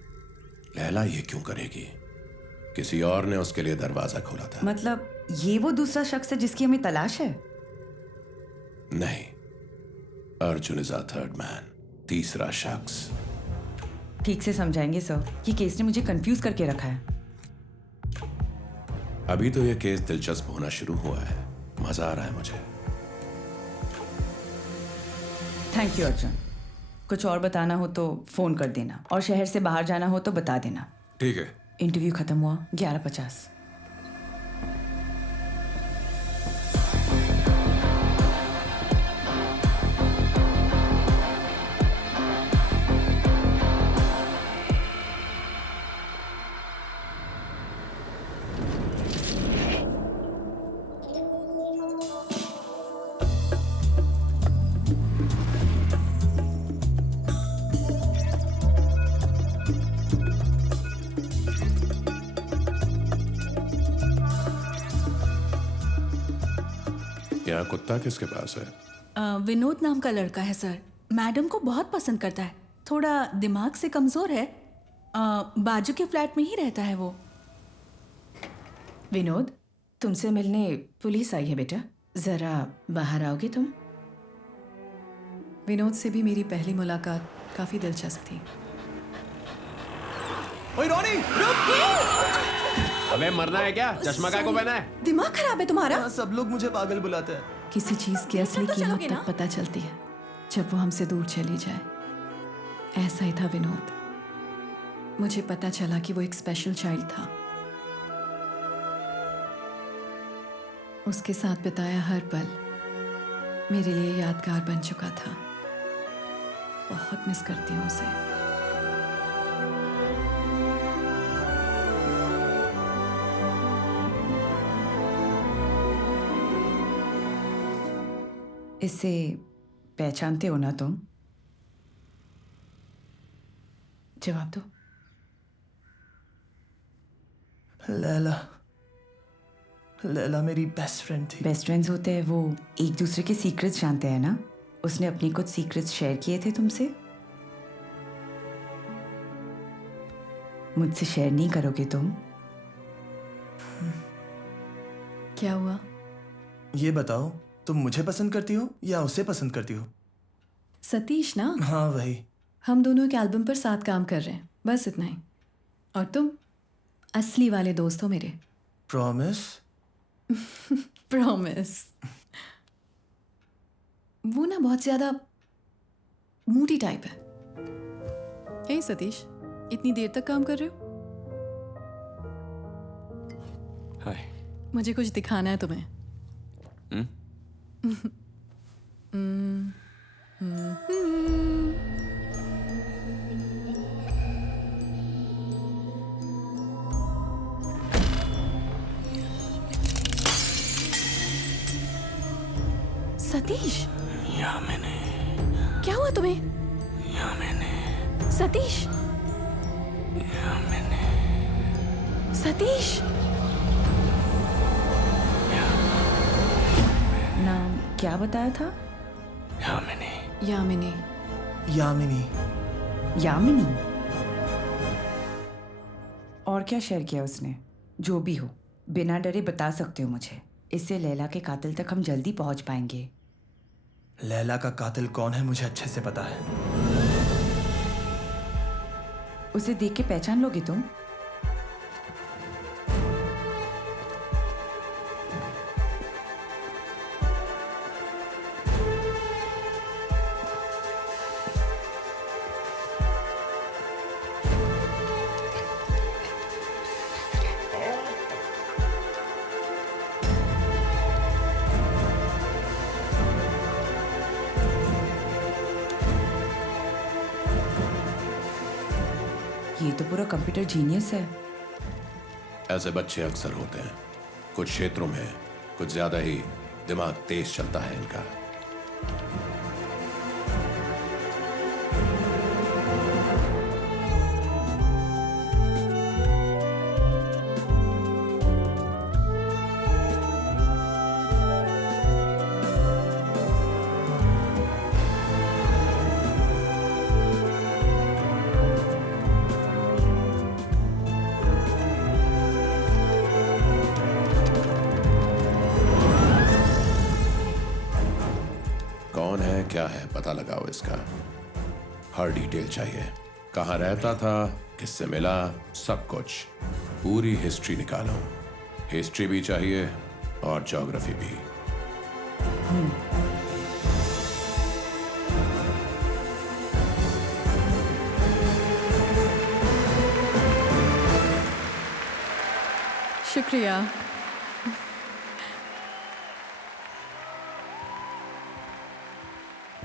लैला ये क्यों करेगी? किसी और ने उसके लिए दरवाजा खोला था। मतलब ये वो दूसरा शख्स है जिसकी हमें तलाश है? नहीं, Arjun is a third man, तीसरा शख्स। ठीक से समझाएंगे सर? ये केस ने मुझे कंफ्यूज करके रखा है। अभी तो ये केस दिलचस्प होना शुरू हुआ है। मजा आ रहा है मुझे। Thank you Arjun. कुछ और बताना हो तो फोन कर देना, और शहर से बाहर जाना हो तो बता देना। ठीक है। इंटरव्यू खत्म हुआ 11:50। यहाँ कुत्ता किसके पास है? विनोद नाम का लड़का है सर। मैडम को बहुत पसंद करता है। थोड़ा दिमाग से कमजोर है। बाजू के फ्लैट में ही रहता है वो। विनोद, तुमसे मिलने पुलिस आई है बेटा, जरा बाहर आओगे तुम? विनोद से भी मेरी पहली मुलाकात काफी दिलचस्प थी। ओए रोनी, अबे मरना है क्या? चश्मा काय को पहना है? दिमाग खराब है तुम्हारा? हाँ, सब लोग मुझे पागल बुलाते हैं। किसी चीज की असली कीमत तब पता चलती है जब वो हमसे दूर चली जाए। ऐसा ही था विनोद। मुझे पता चला कि वो एक स्पेशल चाइल्ड था। उसके साथ बिताया हर पल मेरे लिए यादगार बन चुका था। बहुत मिस करती हूँ उसे। इससे पहचानते हो ना तुम? जवाब दो। लैला, लैला मेरी बेस्ट फ्रेंड थी। बेस्ट फ्रेंड्स होते हैं वो एक दूसरे के सीक्रेट्स जानते हैं ना? उसने अपनी कुछ सीक्रेट्स शेयर किए थे तुमसे। मुझसे शेयर नहीं करोगे तुम? क्या हुआ? ये बताओ, तुम मुझे पसंद करती हो या उसे पसंद करती हो? सतीश ना? हाँ वही। हम दोनों एक एल्बम पर साथ काम कर रहे हैं, बस इतना ही। और तुम असली वाले दोस्त हो मेरे। प्रॉमिस? प्रॉमिस। वो ना बहुत ज्यादा मूडी टाइप है। हे सतीश, इतनी देर तक काम कर रहे हो? हाय। मुझे कुछ दिखाना है तुम्हें। सतीश, या मैंने क्या हुआ तुम्हें? या मैंने सतीश, सतीश, नाम क्या बताया था? यामिनी। यामिनी। यामिनी। और क्या शेयर किया उसने? जो भी हो, बिना डरे बता सकते हो मुझे। इससे लैला के कातिल तक हम जल्दी पहुंच पाएंगे। लैला का कातिल कौन है मुझे अच्छे से पता है। उसे देख के पहचान लोगे तुम? ये तो पूरा कंप्यूटर जीनियस है। ऐसे बच्चे अक्सर होते हैं। कुछ क्षेत्रों में कुछ ज्यादा ही दिमाग तेज चलता है इनका। कौन है, क्या है, पता लगाओ इसका। हर डिटेल चाहिए। कहाँ रहता था, किससे मिला, सब कुछ। पूरी हिस्ट्री निकालो। हिस्ट्री भी चाहिए और ज्योग्राफी भी। शुक्रिया।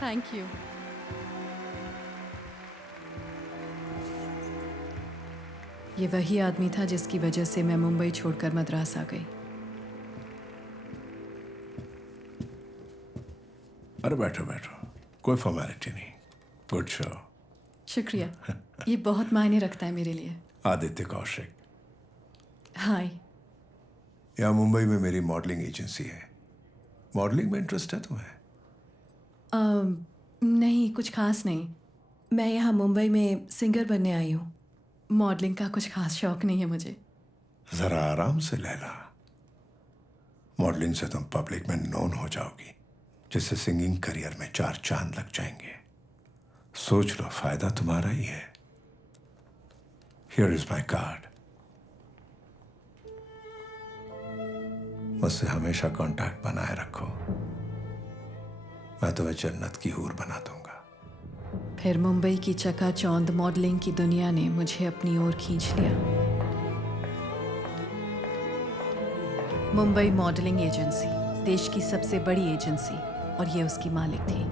Thank you. ये वही आदमी था जिसकी वजह से मैं मुंबई छोड़कर मद्रास आ गई। अरे बैठो बैठो, कोई फॉर्मेलिटी नहीं। Good show. शुक्रिया, ये बहुत मायने रखता है मेरे लिए। आदित्य कौशिक। हाय। यहाँ मुंबई में मेरी मॉडलिंग एजेंसी है। मॉडलिंग में इंटरेस्ट है तुम्हें? नहीं, कुछ खास नहीं। मैं यहाँ मुंबई में सिंगर बनने आई हूँ। मॉडलिंग का कुछ खास शौक नहीं है मुझे। जरा आराम से लैला। मॉडलिंग से तुम पब्लिक में नोन हो जाओगी, जिससे सिंगिंग करियर में 4 चांद लग जाएंगे। सोच लो, फायदा तुम्हारा ही है। Here is my card. मुझसे हमेशा कांटेक्ट बनाए रखो। मैं तुम्हें जन्नत की हूर बना दूंगा। फिर मुंबई की चकाचौंध मॉडलिंग की दुनिया ने मुझे अपनी ओर खींच लिया। मुंबई मॉडलिंग एजेंसी देश की सबसे बड़ी एजेंसी, और ये उसकी मालिक थी।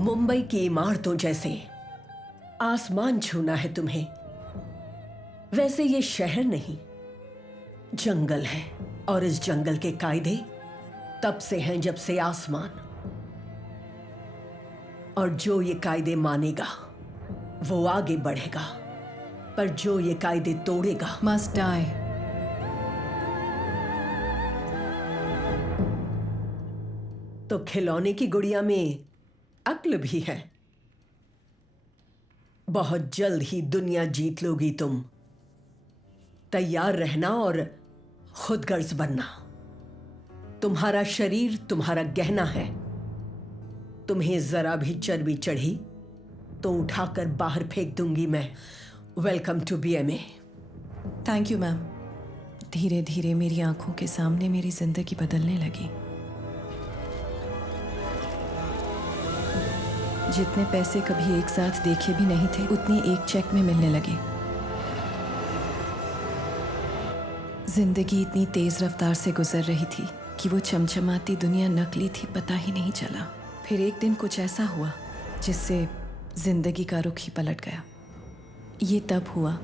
मुंबई की इमारतों जैसे आसमान छूना है तुम्हें, वैसे ये शहर नहीं, जंगल है। और इस जंगल के कायदे तब से हैं जब से आसमान। और जो ये कायदे मानेगा वो आगे बढ़ेगा, पर जो ये कायदे तोड़ेगा मस्ट डाई। तो खिलौने की गुड़िया में अक्ल भी है। बहुत जल्द ही दुनिया जीत लोगी तुम। तैयार रहना और खुद गर्ज बनना। तुम्हारा शरीर तुम्हारा गहना है। तुम्हें जरा भी चर्बी चढ़ी तो उठाकर बाहर फेंक दूंगी मैं। Welcome to BMA। Thank you ma'am. धीरे धीरे मेरी आंखों के सामने मेरी जिंदगी बदलने लगी। जितने पैसे कभी एक साथ देखे भी नहीं थे, उतने एक चेक में मिलने लगे। जिंदगी इतनी तेज रफ्तार से गुजर रही थी कि वो चमचमाती दुनिया नकली थी, पता ही नहीं चला। फिर एक दिन कुछ ऐसा हुआ जिससे जिंदगी का रुख ही पलट गया। ये तब हुआ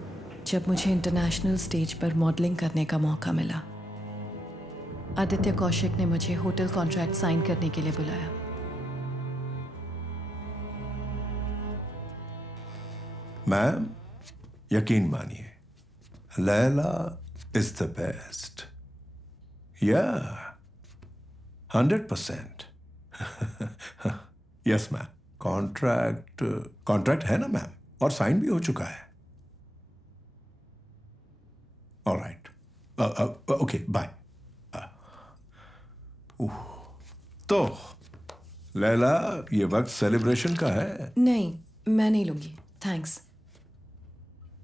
जब मुझे इंटरनेशनल स्टेज पर मॉडलिंग करने का मौका मिला। आदित्य कौशिक ने मुझे होटल कॉन्ट्रैक्ट साइन करने के लिए बुलाया। मैम यकीन मानिए, लैला इज द बेस्ट। या 100%। यस मैम, कॉन्ट्रैक्ट है ना मैम, और साइन भी हो चुका है। Alright, okay bye. तो लैला, ये वक्त सेलिब्रेशन का है। नहीं, मैं नहीं लूंगी, थैंक्स।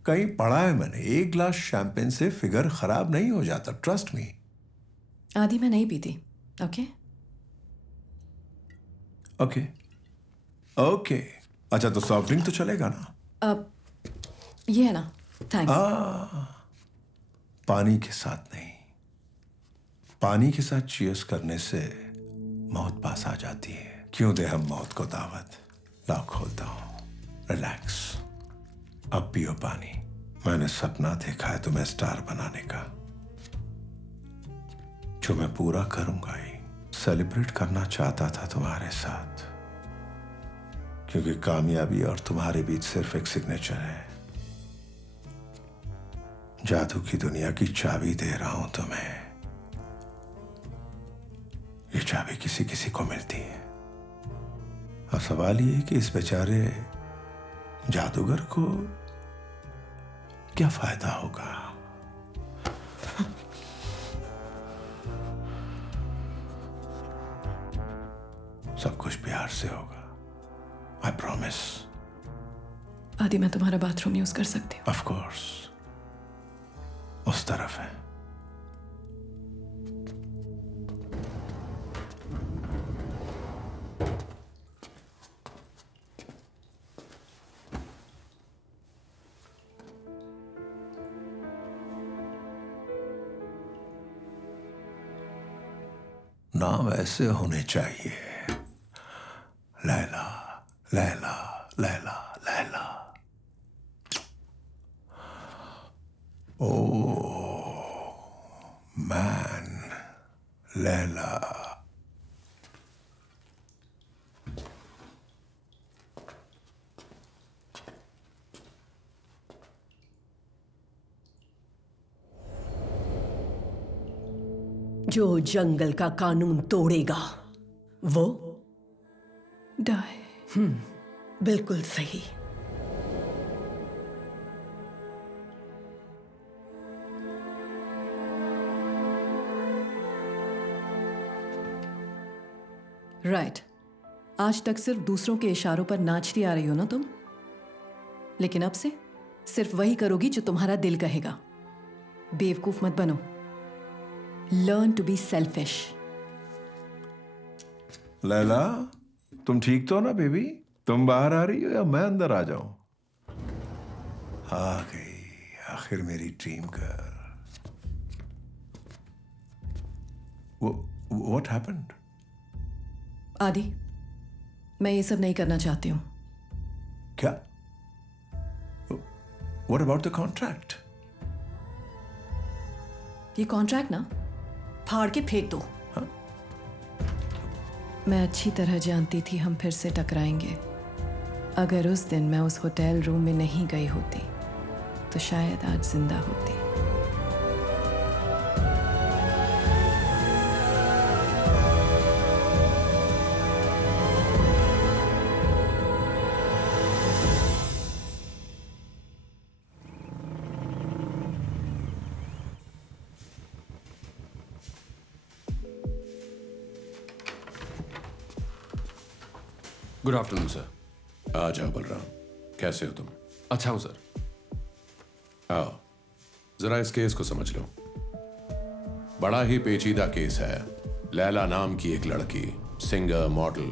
कहीं पढ़ा है मैंने, एक गिलास शैंपेन से फिगर खराब नहीं हो जाता, ट्रस्ट मी। आदि मैं नहीं पीती। Okay okay okay. अच्छा, तो सॉफ्ट ड्रिंक तो चलेगा ना? अब ये है ना, थैंक्स। पानी के साथ नहीं, पानी के साथ चीयर्स करने से मौत पास आ जाती है। क्यों दे हम मौत को दावत? लाओ खोलता हूं, रिलैक्स। अब पियो पानी। मैंने सपना देखा है तुम्हें स्टार बनाने का, जो मैं पूरा करूंगा ही। सेलिब्रेट करना चाहता था तुम्हारे साथ, क्योंकि कामयाबी और तुम्हारे बीच सिर्फ एक सिग्नेचर है। जादू की दुनिया की चाबी दे रहा हूं तुम्हें। ये चाबी किसी किसी को मिलती है, और सवाल ये है कि इस बेचारे जादूगर को क्या फायदा होगा। सब कुछ प्यार से होगा, आई प्रॉमिस। आदि मैं तुम्हारा बाथरूम यूज कर सकती हूँ? ऑफ कोर्स, उस तरफ है। नाम ऐसे होने चाहिए, लैला लैला लैला लैला। Oh man, Laila. जो जंगल का कानून तोड़ेगा वो डाई। बिल्कुल सही। राइट। आज तक सिर्फ दूसरों के इशारों पर नाचती आ रही हो ना तुम, लेकिन अब से सिर्फ वही करोगी जो तुम्हारा दिल कहेगा। बेवकूफ मत बनो। Learn to be selfish. Laila, तुम ठीक तो ना बेबी? तुम बाहर आ रही हो या मैं अंदर आ जाऊं? आ गई आखिर मेरी ड्रीम गर्ल। What happened? आदि, मैं ये सब नहीं करना चाहती हूँ। क्या? What about the contract? ये कॉन्ट्रैक्ट ना फाड़ के फेंक दो। मैं अच्छी तरह जानती थी हम फिर से टकराएंगे। अगर उस दिन मैं उस होटल रूम में नहीं गई होती तो शायद आज जिंदा होती। Good afternoon sir. आ जाओ बलराम, कैसे हो तुम? अच्छा हूं सर। आओ, जरा इस केस को समझ लो। बड़ा ही पेचीदा केस है। लैला नाम की एक लड़की, सिंगर, मॉडल,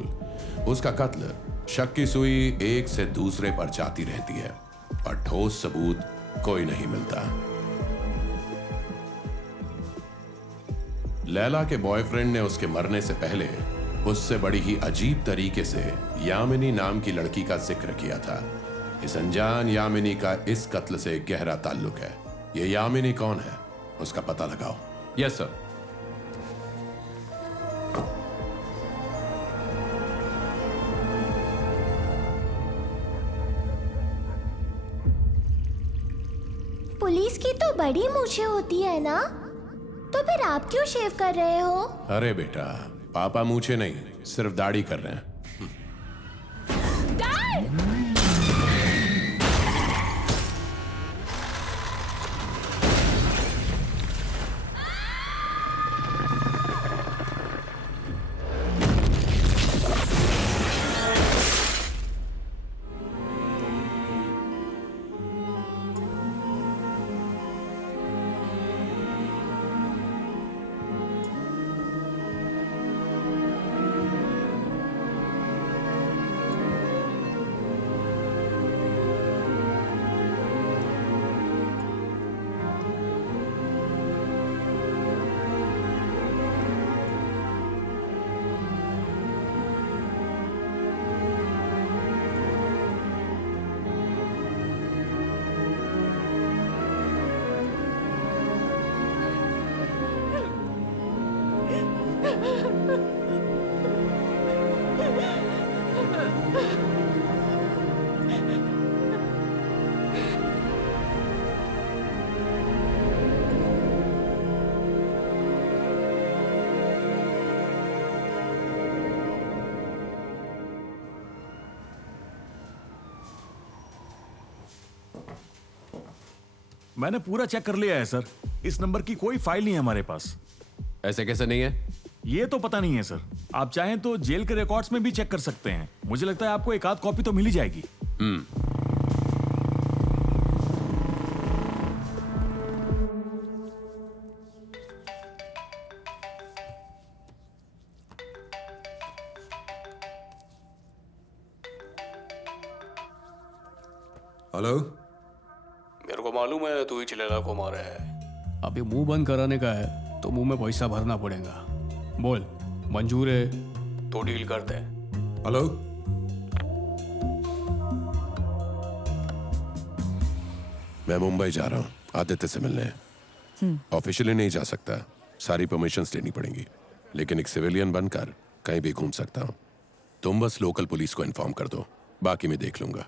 उसका कत्ल शक की सुई एक से दूसरे पर जाती रहती है, पर ठोस सबूत कोई नहीं मिलता। लैला के बॉयफ्रेंड ने उसके मरने से पहले उससे बड़ी ही अजीब तरीके से यामिनी नाम की लड़की का जिक्र किया था। इस अनजान यामिनी का इस कत्ल से गहरा ताल्लुक है। ये यामिनी कौन है, उसका पता लगाओ। Yes sir. पुलिस की तो बड़ी मूछें होती है ना, तो फिर आप क्यों शेव कर रहे हो? अरे बेटा, पापा मूछे नहीं, सिर्फ दाढ़ी कर रहे हैं। मैंने पूरा चेक कर लिया है सर। इस नंबर की कोई फाइल नहीं है हमारे पास। ऐसे कैसे नहीं है? ये तो पता नहीं है सर। आप चाहें तो जेल के रिकॉर्ड्स में भी चेक कर सकते हैं। मुझे लगता है आपको एक आध कॉपी तो मिल ही जाएगी। हेलो, मेरे को मालूम है तू ही चिलेला को मारा है। अभी मुंह बंद कराने का है तो मुंह में पैसा भरना पड़ेगा। बोल, मंजूर है तो डील करते हैं। हेलो, मैं मुंबई जा रहा हूँ आदित्य से मिलने। ऑफिशियली नहीं जा सकता, सारी परमिशंस लेनी पड़ेंगी, लेकिन एक सिविलियन बनकर कहीं भी घूम सकता हूँ। तुम बस लोकल पुलिस को इन्फॉर्म कर दो, बाकी मैं देख लूंगा।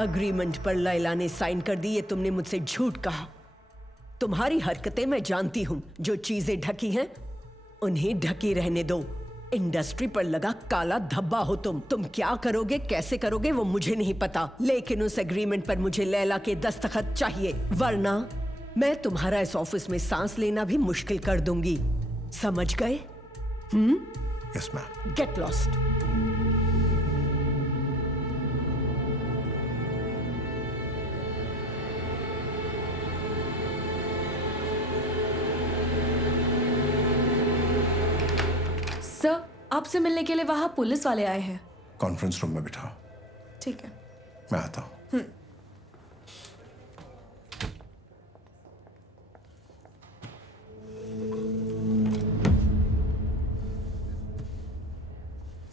अग्रीमेंट पर लैला ने साइन कर दी, ये तुमने मुझसे झूठ कहा। तुम्हारी हरकतें मैं जानती हूं, जो चीजें ढकी हैं उन्हें ढकी रहने दो। इंडस्ट्री पर लगा काला धब्बा हो तुम क्या करोगे, कैसे करोगे वो मुझे नहीं पता, लेकिन उस एग्रीमेंट पर मुझे लैला के दस्तखत चाहिए, वरना मैं तुम्हारा इस ऑफिस में सांस लेना भी मुश्किल कर दूंगी। समझ गए? Yes ma'am. Get lost. Sir, आपसे मिलने के लिए वहां पुलिस वाले आए हैं। कॉन्फ्रेंस रूम में बिठाओ। ठीक है। मैं आता हूं।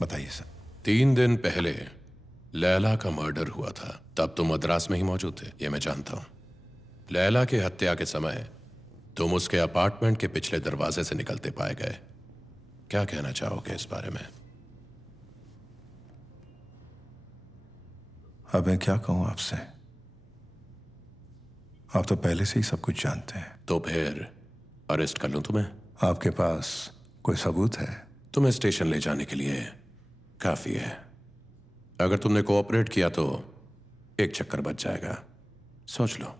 बताइए सर। 3 दिन पहले लैला का मर्डर हुआ था, तब तुम मद्रास में ही मौजूद थे, ये मैं जानता हूं। लैला के हत्या के समय तुम उसके अपार्टमेंट के पिछले दरवाजे से निकलते पाए गए। क्या कहना चाहोगे इस बारे में? अब मैं क्या कहूं आपसे? आप तो पहले से ही सब कुछ जानते हैं। तो फिर अरेस्ट कर लूं तुम्हें? आपके पास कोई सबूत है? तुम्हें स्टेशन ले जाने के लिए काफी है। अगर तुमने कोऑपरेट किया तो एक चक्कर बच जाएगा, सोच लो।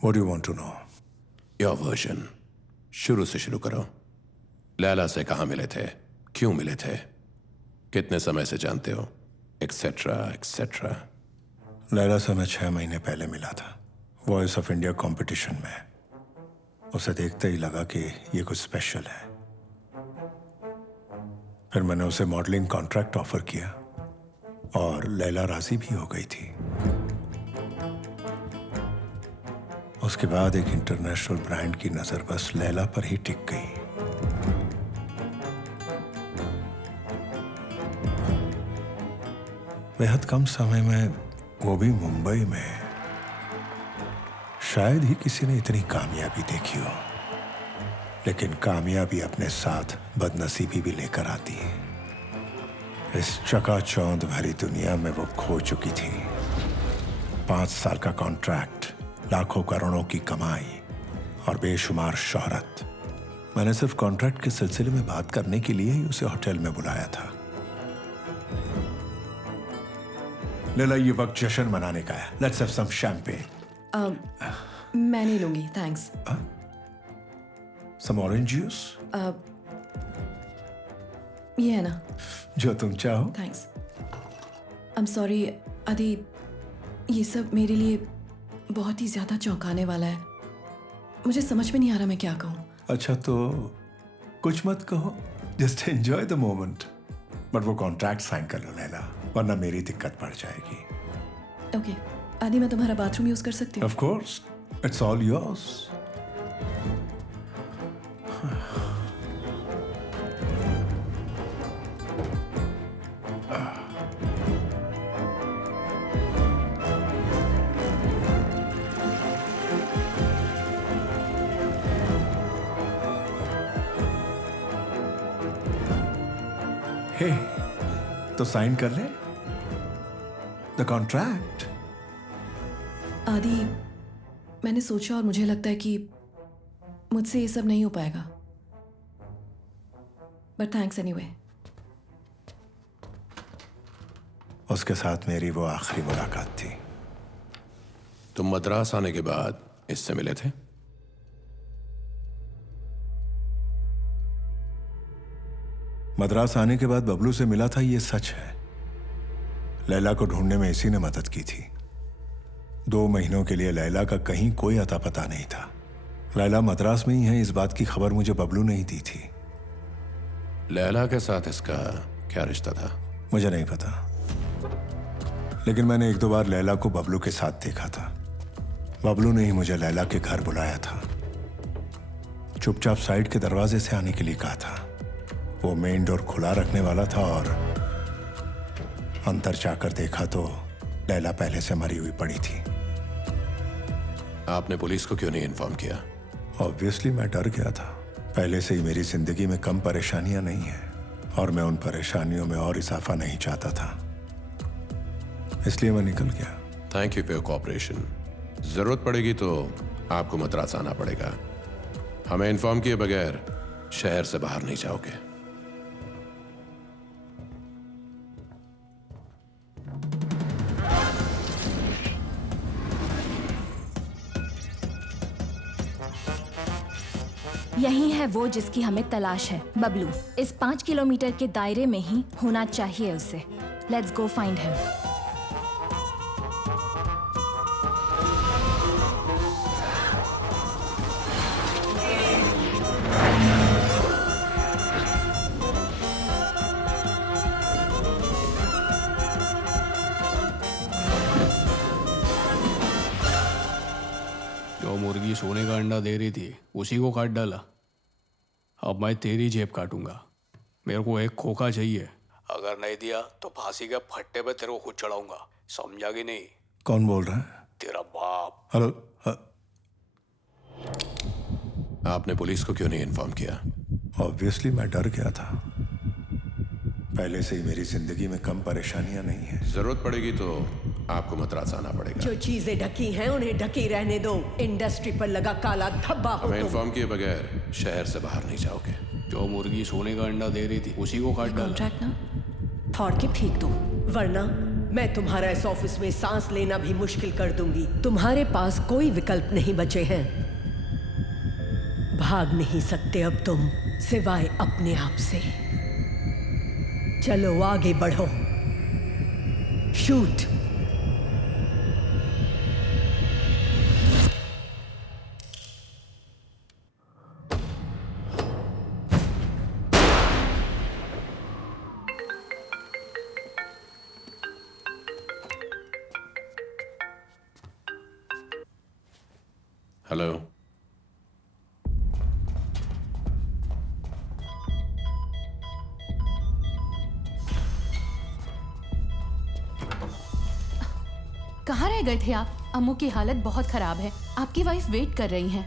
What do you want to know? Your version. शुरू से शुरू करो। लैला से कहाँ मिले थे, क्यों मिले थे, कितने समय से जानते हो, एक्सेट्रा एक्सेट्रा। लैला से मैं 6 महीने पहले मिला था, वॉइस ऑफ इंडिया कंपटीशन में। उसे देखते ही लगा कि ये कुछ स्पेशल है। फिर मैंने उसे मॉडलिंग कॉन्ट्रैक्ट ऑफर किया और लैला राजी भी हो गई थी। उसके बाद एक इंटरनेशनल ब्रांड की नजर बस लैला पर ही टिक गई। बेहद कम समय में वो भी मुंबई में। शायद ही किसी ने इतनी कामयाबी देखी हो, लेकिन कामयाबी अपने साथ बदनसीबी भी लेकर आती है। इस चकाचौंध भरी दुनिया में वो खो चुकी थी। 5 साल का कॉन्ट्रैक्ट, लाखों करोड़ों की कमाई और बेशुमार शोहरत। मैंने सिर्फ कॉन्ट्रैक्ट के सिलसिले में बात करने के लिए ही उसे होटल में बुलाया था। लैला, ये वक्त जश्न मनाने का है। Let's have some champagne. मैं नहीं लूंगी, थैंक्स। Some orange juice? ये है ना, जो तुम चाहो। थैंक्स। आई एम सॉरी आदि, ये सब मेरे लिए बहुत ही ज्यादा चौंकाने वाला है। मुझे समझ में नहीं आ रहा मैं क्या कहूँ। अच्छा तो कुछ मत कहो, just enjoy the moment. But वो कॉन्ट्रैक्ट साइन कर लो लैला, वरना मेरी दिक्कत बढ़ जाएगी। ओके आदि, मैं तुम्हारा बाथरूम यूज कर सकती हूँ? Of course, it's all yours. Hey, तो साइन कर ले द कॉन्ट्रैक्ट। आदि, मैंने सोचा और मुझे लगता है कि मुझसे ये सब नहीं हो पाएगा, बट थैंक्स एनीवे। उसके साथ मेरी वो आखिरी मुलाकात थी। तुम मद्रास आने के बाद इससे मिले थे? मद्रास आने के बाद बबलू से मिला था, ये सच है। लैला को ढूंढने में इसी ने मदद की थी। 2 महीनों के लिए लैला का कहीं कोई अता पता नहीं था। लैला मद्रास में ही है, इस बात की खबर मुझे बबलू ने ही दी थी। लैला के साथ इसका क्या रिश्ता था? मुझे नहीं पता, लेकिन मैंने 1-2 बार लैला को बबलू के साथ देखा था। बबलू ने ही मुझे लैला के घर बुलाया था। चुपचाप साइड के दरवाजे से आने के लिए कहा था। वो मेन डोर खुला रखने वाला था और अंदर जाकर देखा तो लैला पहले से मरी हुई पड़ी थी। आपने पुलिस को क्यों नहीं इन्फॉर्म किया? ऑब्वियसली मैं डर गया था। पहले से ही मेरी जिंदगी में कम परेशानियां नहीं हैं और मैं उन परेशानियों में और इजाफा नहीं चाहता था, इसलिए मैं निकल गया। Thank you for your cooperation. जरूरत पड़ेगी तो आपको मद्रास आना पड़ेगा। हमें इन्फॉर्म किए बगैर शहर से बाहर नहीं जाओगे। यही है वो जिसकी हमें तलाश है, बबलू। इस 5 किलोमीटर के दायरे में ही होना चाहिए उसे। Let's go find him. जो मुर्गी सोने का अंडा दे रही थी उसी को काट डाला। अब मैं तेरी जेब काटूंगा। मेरे को एक खोखा चाहिए, अगर नहीं दिया तो फांसी के फट्टे पे तेरे को खुद चढ़ाऊंगा। समझा कि नहीं? कौन बोल रहा है? तेरा बाप। हेलो। आपने पुलिस को क्यों नहीं इन्फॉर्म किया? ऑब्वियसली मैं डर गया था। पहले से ही मेरी जिंदगी में कम परेशानियां नहीं हैं। जरूरत पड़ेगी तो आपको मद्रास आना पड़ेगा। जो चीजें ढकी हैं उन्हें ढकी रहने दो। इंडस्ट्री पर लगा काला धब्बा हो हमें तुम। इन्फॉर्म किए बगैर शहर से बाहर नहीं जाओगे। जो मुर्गी सोने का अंडा दे रही थी उसी को काट डाला। कॉन्ट्रैक्ट ना फाड़ के फेंक दो, वरना मैं तुम्हारा इस ऑफिस में सांस लेना भी मुश्किल कर दूंगी। तुम्हारे पास कोई विकल्प नहीं बचे हैं। भाग नहीं सकते अब तुम, सिवाय अपने आप से। चलो आगे बढ़ो। शूट। हेलो। कहाँ रह गए थे आप? अम्मू की हालत बहुत खराब है, आपकी वाइफ वेट कर रही हैं।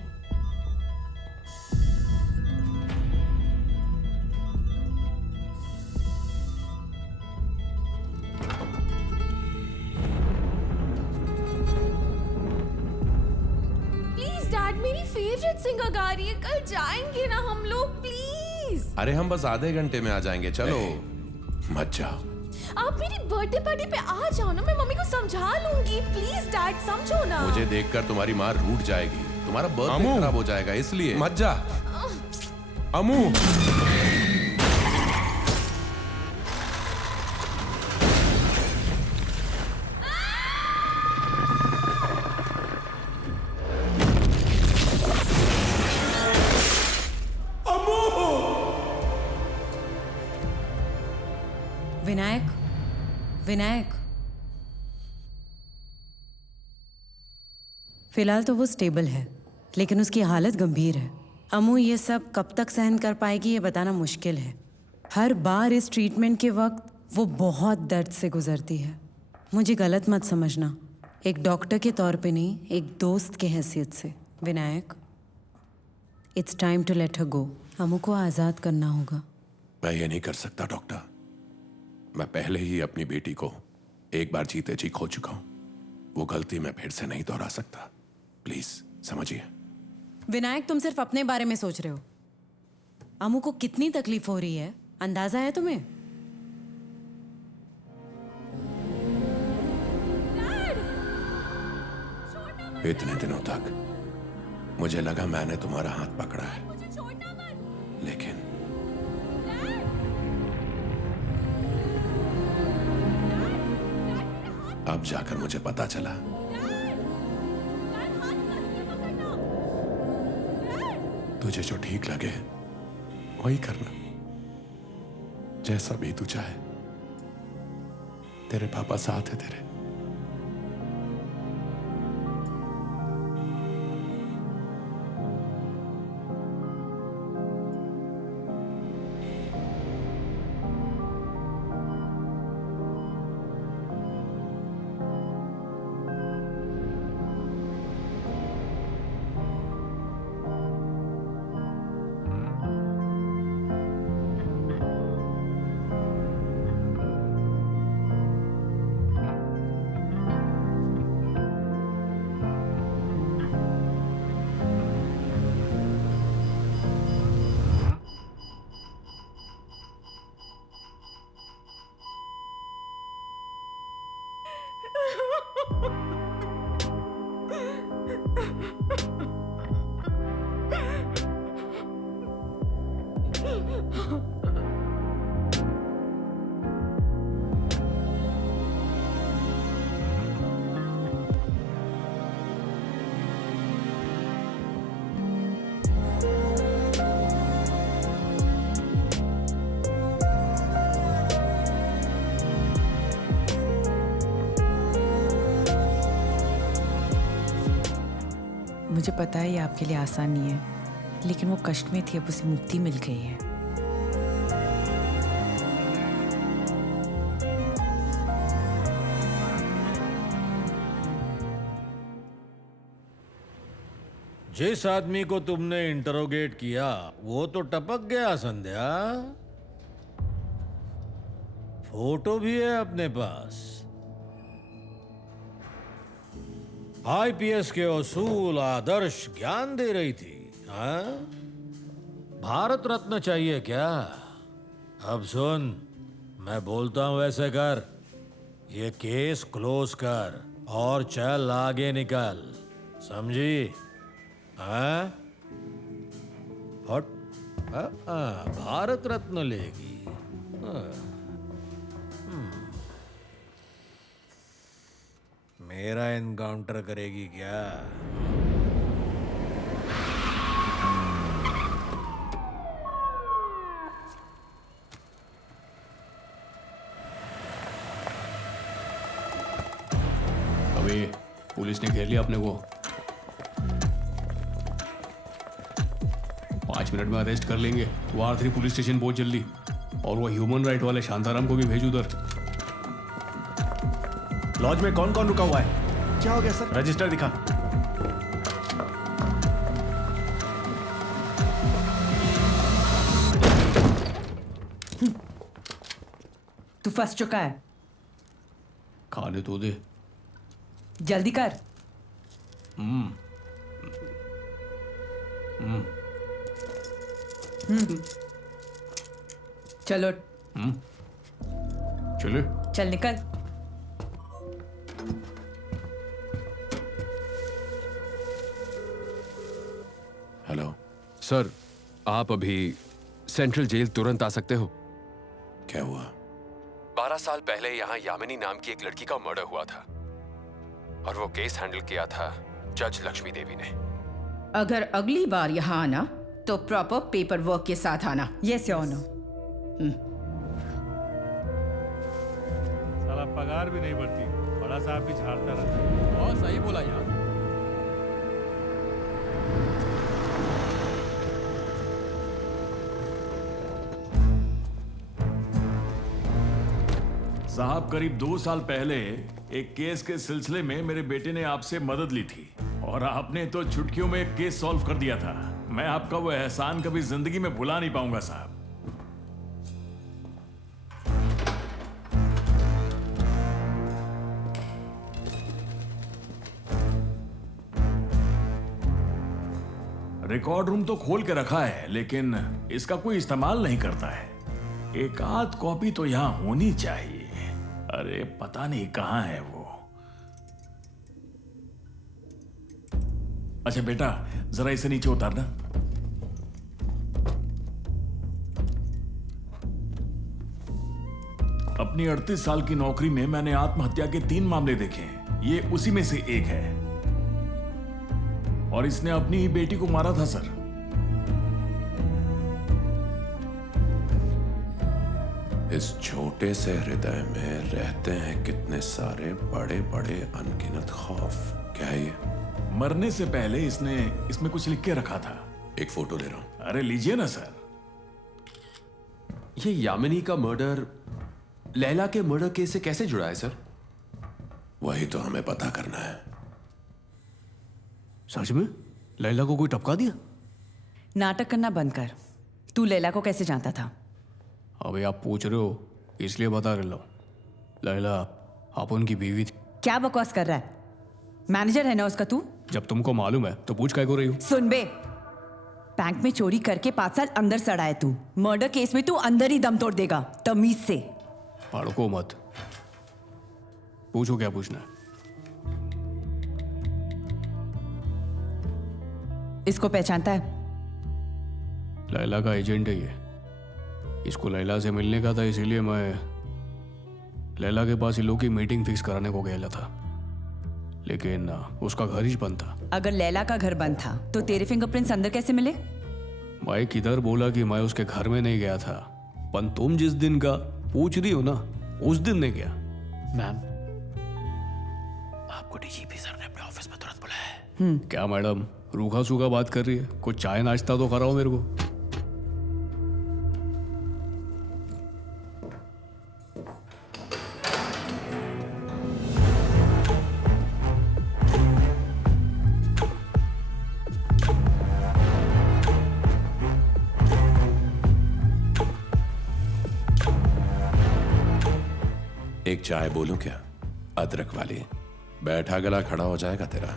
प्लीज डैड, मेरी फेवरेट सिंगर गा रही है, कल जाएंगे ना हम लोग, प्लीज। अरे हम बस आधे घंटे में आ जाएंगे, चलो। मत जाओ। आप मेरी बर्थडे पार्टी पे आ जाओ ना, मैं मम्मी को समझा लूंगी। प्लीज डैड, समझो ना। मुझे देखकर तुम्हारी माँ रूठ जाएगी, तुम्हारा बर्थडे खराब हो जाएगा, इसलिए मत जा। अमू, विनायक, विनायक, फिलहाल तो वो स्टेबल है, लेकिन उसकी हालत गंभीर है। अमू ये सब कब तक सहन कर पाएगी ये बताना मुश्किल है। हर बार इस ट्रीटमेंट के वक्त वो बहुत दर्द से गुजरती है। मुझे गलत मत समझना, एक डॉक्टर के तौर पे नहीं, एक दोस्त के हैसियत से। Vinayak, it's time to let her go. Amu को आज़ाद करना होगा। मैं ये नहीं कर सकता डॉक्टर। मैं पहले ही अपनी बेटी को एक बार जीते जी खो चुका हूं। वो गलती मैं फिर से नहीं दोहरा सकता। प्लीज समझिए। विनायक, तुम सिर्फ अपने बारे में सोच रहे हो। अमू को कितनी तकलीफ हो रही है अंदाजा है तुम्हें? इतने दिनों तक मुझे लगा मैंने तुम्हारा हाथ पकड़ा है, लेकिन अब जाकर मुझे पता चला तुझे जो ठीक लगे वही करना, जैसा भी तू चाहे। तेरे पापा साथ है तेरे। मुझे पता है ये आपके लिए आसान नहीं है, लेकिन वो कष्ट में थी, अब उसे मुक्ति मिल गई है। जिस आदमी को तुमने इंटरोगेट किया वो तो टपक गया संध्या। फोटो भी है अपने पास। आईपीएस के असूल आदर्श ज्ञान दे रही थी। हाँ? भारत रत्न चाहिए क्या? अब सुन, मैं बोलता हूं वैसे कर। ये केस क्लोज कर और चल आगे निकल, समझी? हाँ? हट। भारत रत्न लेगी। हाँ। मेरा एनकाउंटर करेगी क्या? अबे पुलिस ने घेर लिया अपने को। 5 मिनट में अरेस्ट कर लेंगे। तो R3 पुलिस स्टेशन बहुत जल्दी। और वो ह्यूमन राइट वाले शांताराम को भी भेज उधर। लॉज में कौन कौन रुका हुआ है? क्या हो गया सर? रजिस्टर दिखा। तू फंस चुका है, खाने तो दे। जल्दी कर। चलो चले। चल निकल। हेलो सर, आप अभी सेंट्रल जेल तुरंत आ सकते हो? क्या हुआ? 12 साल पहले यहाँ यामिनी नाम की एक लड़की का मर्डर हुआ था और वो केस हैंडल किया था जज लक्ष्मी देवी ने। अगर अगली बार यहाँ आना तो प्रॉपर पेपर वर्क के साथ आना। Yes your honour. साला पगार भी नहीं बढ़ती, बड़ा साहब भी झाड़ता रहता है। बहुत सही बोला यार। साहब, करीब 2 साल पहले एक केस के सिलसिले में मेरे बेटे ने आपसे मदद ली थी और आपने तो चुटकियों में एक केस सॉल्व कर दिया था। मैं आपका वो एहसान कभी जिंदगी में भुला नहीं पाऊंगा साहब। रिकॉर्ड रूम तो खोल के रखा है, लेकिन इसका कोई इस्तेमाल नहीं करता है। एक आध कॉपी तो यहां होनी चाहिए। अरे पता नहीं कहां है वो। अच्छा बेटा, जरा इसे नीचे उतारना। अपनी 38 साल की नौकरी में मैंने आत्महत्या के 3 मामले देखे हैं। ये उसी में से एक है और इसने अपनी ही बेटी को मारा था सर। इस छोटे से हृदय में रहते हैं कितने सारे बड़े बड़े अनगिनत खौफ। क्या है ये? मरने से पहले इसने इसमें कुछ लिख के रखा था। एक फोटो ले रहा हूं। अरे लीजिए ना सर। ये यामिनी का मर्डर लैला के मर्डर केस से कैसे जुड़ा है सर? वही तो हमें पता करना है। सच में लैला को कोई टपका दिया? नाटक करना बंद कर। तू लैला को कैसे जानता था? अबे आप पूछ रहे हो इसलिए बता रहा हूं। लैला आप उनकी बीवी थी। क्या बकवास कर रहा है? मैनेजर है ना उसका तू? जब तुमको मालूम है तो पूछ काय को रही हो? सुन बे, बैंक में चोरी करके 5 साल अंदर सड़ा है तू। मर्डर केस में तू अंदर ही दम तोड़ देगा। तमीज से भड़को मत। पूछो क्या पूछना है। इसको पहचानता है? लैला का एजेंट है ये। इसको लैला से मिलने का था, इसीलिए मैं लैला के पास इन लोग की मीटिंग फिक्स कराने को गया था, लेकिन उसका घर ही बंद था। अगर लैला का घर बंद था तो तेरे फिंगरप्रिंट्स अंदर कैसे मिले? भाई किधर बोला कि मैं उसके घर में नहीं गया था, पर तुम जिस दिन का पूछ रही हो ना उस दिन नहीं गया। मैम, आपको डीजीपी सर ने अपने ऑफिस में तुरंत बुलाया है। क्या मैडम रूखा सूखा बात कर रही है? कुछ चाय नाश्ता तो कराओ मेरे को। एक चाय बोलूं क्या? अदरक वाली। बैठा गला खड़ा हो जाएगा तेरा।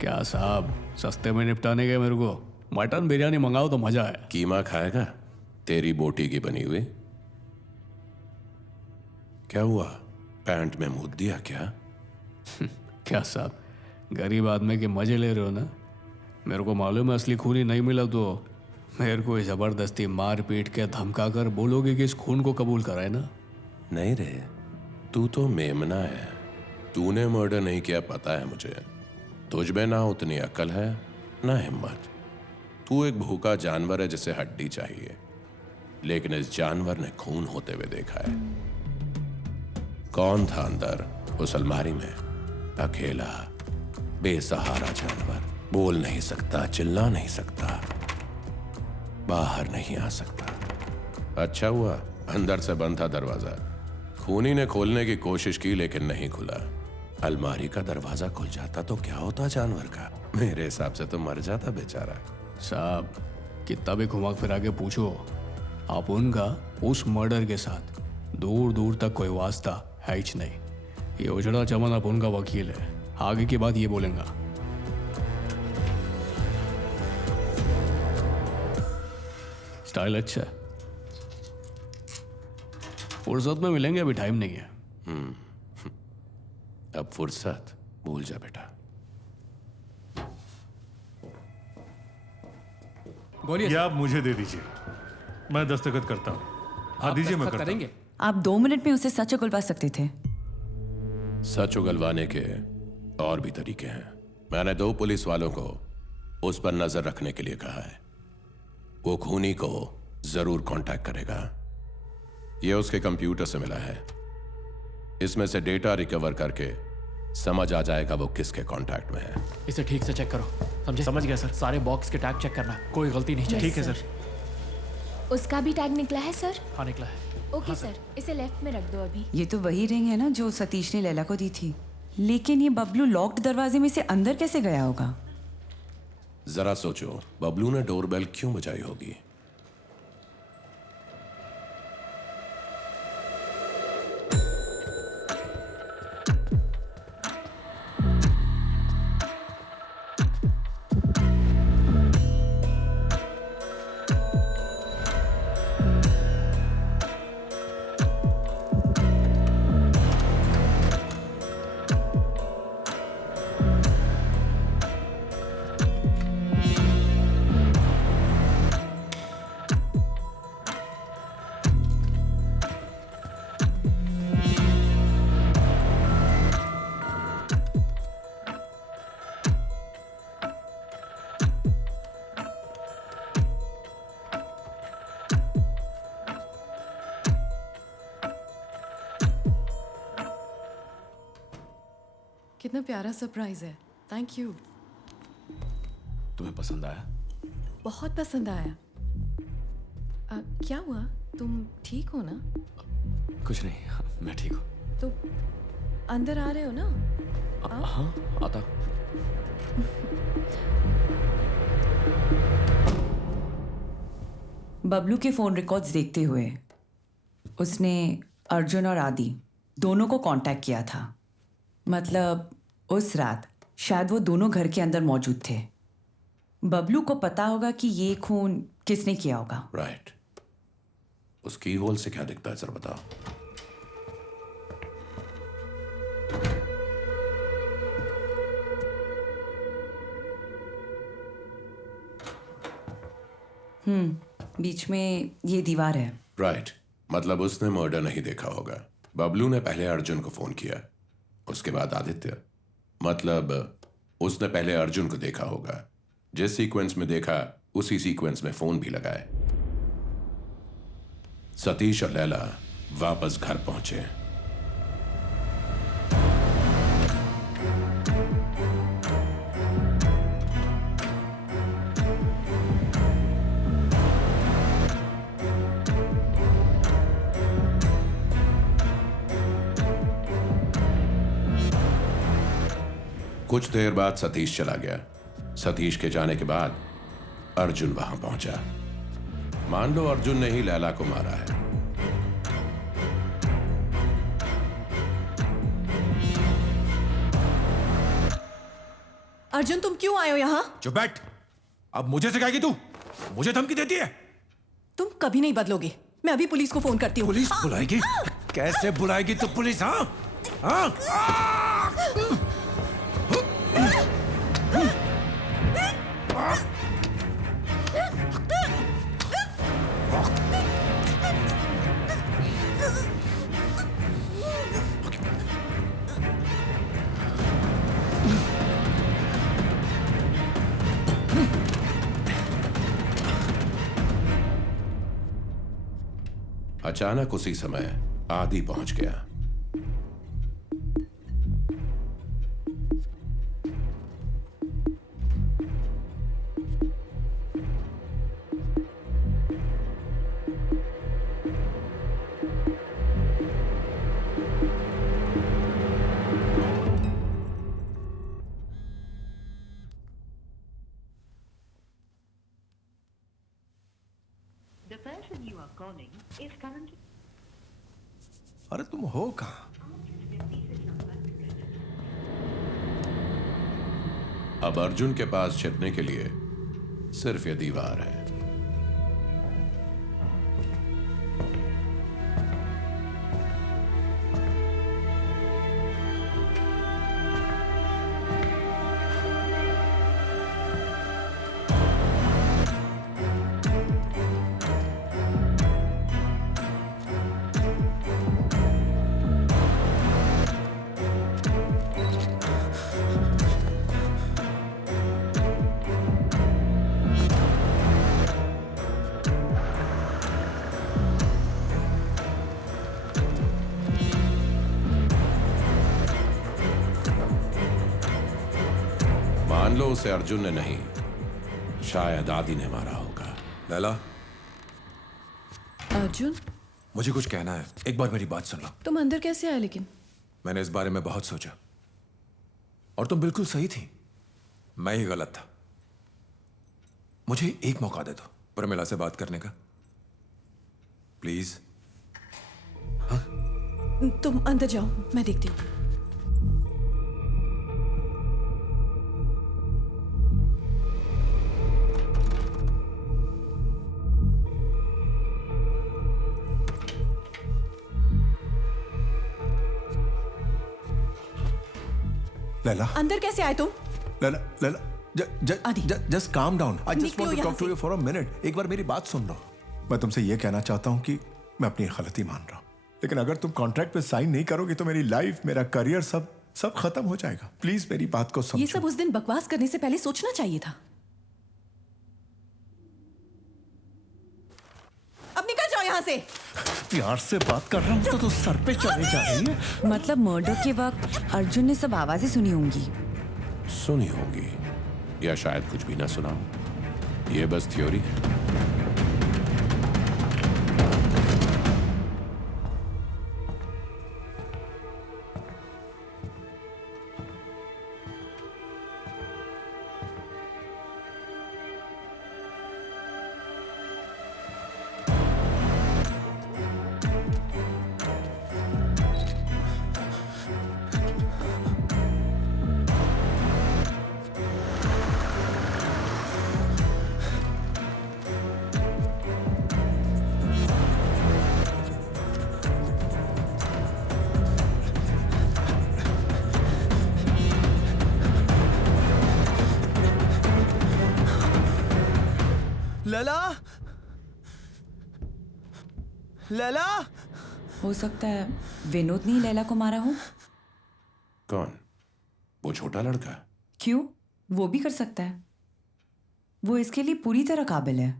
क्या साहब सस्ते में निपटाने गए मेरे को? मटन बिरयानी मंगाओ तो मजा है। कीमा खाएगा? तेरी बोटी की बनी हुई। क्या हुआ, पैंट में मूत दिया क्या? क्या साहब गरीब आदमी के मजे ले रहे हो ना? मेरे को मालूम है असली खूनी नहीं मिला तो मेरे को जबरदस्ती मार पीट के धमका कर बोलोगे कि इस खून को कबूल कराए ना। नहीं रे, तू तो मेमना है। तूने मर्डर नहीं किया पता है मुझे। तुझ में ना उतनी अकल है ना हिम्मत। तू एक भूखा जानवर है जिसे हड्डी चाहिए, लेकिन इस जानवर ने खून होते हुए देखा है। कौन था अंदर उस अलमारी में? अकेला बेसहारा जानवर, बोल नहीं सकता, चिल्ला नहीं सकता, बाहर नहीं आ सकता। अच्छा हुआ अंदर से बंद था दरवाजा। खूनी ने खोलने की कोशिश की लेकिन नहीं खुला। अलमारी का दरवाजा खुल जाता तो क्या होता जानवर का? मेरे हिसाब से तो मर जाता बेचारा। साहब कितना भी घुमा फिरा के पूछो, आप उनका उस मर्डर के साथ दूर दूर तक कोई वास्ता है ही नहीं। ये उजड़ा चमन आप उनका वकील है, आगे की बात ये बोलेंगा। स्टाइल अच्छा है। फुर्सत में मिलेंगे, अभी टाइम नहीं है। अब फुर्सत भूल जा बेटा। ये आप मुझे दे दीजिए, मैं दस्तखत करता हूँ। हाँ दीजिए, मैं करता हूँ। आप 2 मिनट में उसे सच उगलवा सकते थे। सच उगलवाने के और भी तरीके हैं। मैंने 2 पुलिस वालों को उस पर नजर रखने के लिए कहा है। वो खूनी को जरूर कांटेक्ट करेगा। ये उसके कंप्यूटर से मिला है। इसमें से डेटा रिकवर करके समझ आ जाएगा वो किसके कांटेक्ट में है। इसे ठीक से चेक करो, समझे? समझ गया सर। सारे बॉक्स के टैग चेक करना, कोई गलती नहीं चाहिए। ठीक है सर। उसका भी टैग निकला है सर? हाँ निकला है। ओके सर, इसे लेफ्ट में रख दो अभी। ये तो वही रिंग है ना जो सतीश ने लैला को दी थी, लेकिन ये बबलू लॉक्ड दरवाजे में से अंदर कैसे गया होगा? जरा सोचो, बबलू ने डोरबेल क्यों बजाई होगी? कितना प्यारा सरप्राइज है। Thank you. तुम्हें पसंद आया? बहुत पसंद आया। क्या हुआ, तुम ठीक हो ना? कुछ नहीं, मैं ठीक हूँ। तो अंदर आ रहे हो ना? हाँ आता। बबलू के फोन रिकॉर्ड्स देखते हुए उसने अर्जुन और आदि दोनों को कांटेक्ट किया था। मतलब उस रात शायद वो दोनों घर के अंदर मौजूद थे। बबलू को पता होगा कि ये खून किसने किया होगा। राइट। उस की होल से क्या दिखता है सर, बताओ। बीच में ये दीवार है। राइट। मतलब उसने मर्डर नहीं देखा होगा। बबलू ने पहले अर्जुन को फोन किया, उसके बाद आदित्य। मतलब उसने पहले अर्जुन को देखा होगा। जिस सीक्वेंस में देखा उसी सीक्वेंस में फोन भी लगाए। सतीश और लैला वापस घर पहुंचे। कुछ देर बाद सतीश चला गया। सतीश के जाने के बाद अर्जुन वहां पहुंचा। मान लो अर्जुन ने ही लैला को मारा है। अर्जुन तुम क्यों आए हो यहाँ? चुप बैठ। अब मुझे सिखाएगी तू? मुझे धमकी देती है? तुम कभी नहीं बदलोगे। मैं अभी पुलिस को फोन करती हूँ। पुलिस बुलाएगी? कैसे बुलाएगी तू पुलिस? हाँ हाँ। अचानक उसी समय आदि पहुंच गया। अरे तुम हो कहाँ? अब अर्जुन के पास छिपने के लिए सिर्फ ये दीवार है। मान लो उसे अर्जुन ने नहीं, शायद आदि ने मारा होगा। लैला, अर्जुन, मुझे कुछ कहना है, एक बार मेरी बात सुन लो। तुम अंदर कैसे आए लेकिन? मैंने इस बारे में बहुत सोचा और तुम बिल्कुल सही थी, मैं ही गलत था। मुझे एक मौका दे दो प्रमिला से बात करने का, प्लीज। तुम अंदर जाओ, मैं देखती हूँ। लैला, अंदर कैसे आए तुम? Laila, Laila, just calm down. I just want to talk to you for a minute. एक बार मेरी बात सुन लो। मैं तुमसे ये कहना चाहता हूँ कि मैं अपनी गलती मान रहा हूँ, लेकिन अगर तुम कॉन्ट्रैक्ट पे साइन नहीं करोगे तो मेरी लाइफ, मेरा करियर सब खत्म हो जाएगा। प्लीज मेरी बात को समझो। ये सब उस दिन बकवास करने से पहले सोचना चाहिए था। अब निकल जाओ यहाँ से। प्यार से बात कर रहा हूँ तो सर पे चढ़े जा रही है। मतलब मर्डर के वक्त अर्जुन ने सब आवाजें सुनी होंगी। सुनी होंगी या शायद कुछ भी ना सुना हो। ये बस थ्योरी है। लैला, लैला, हो सकता है विनोद ने ही लैला को मारा हो। कौन? वो छोटा लड़का? क्यों? वो भी कर सकता है। वो इसके लिए पूरी तरह काबिल है।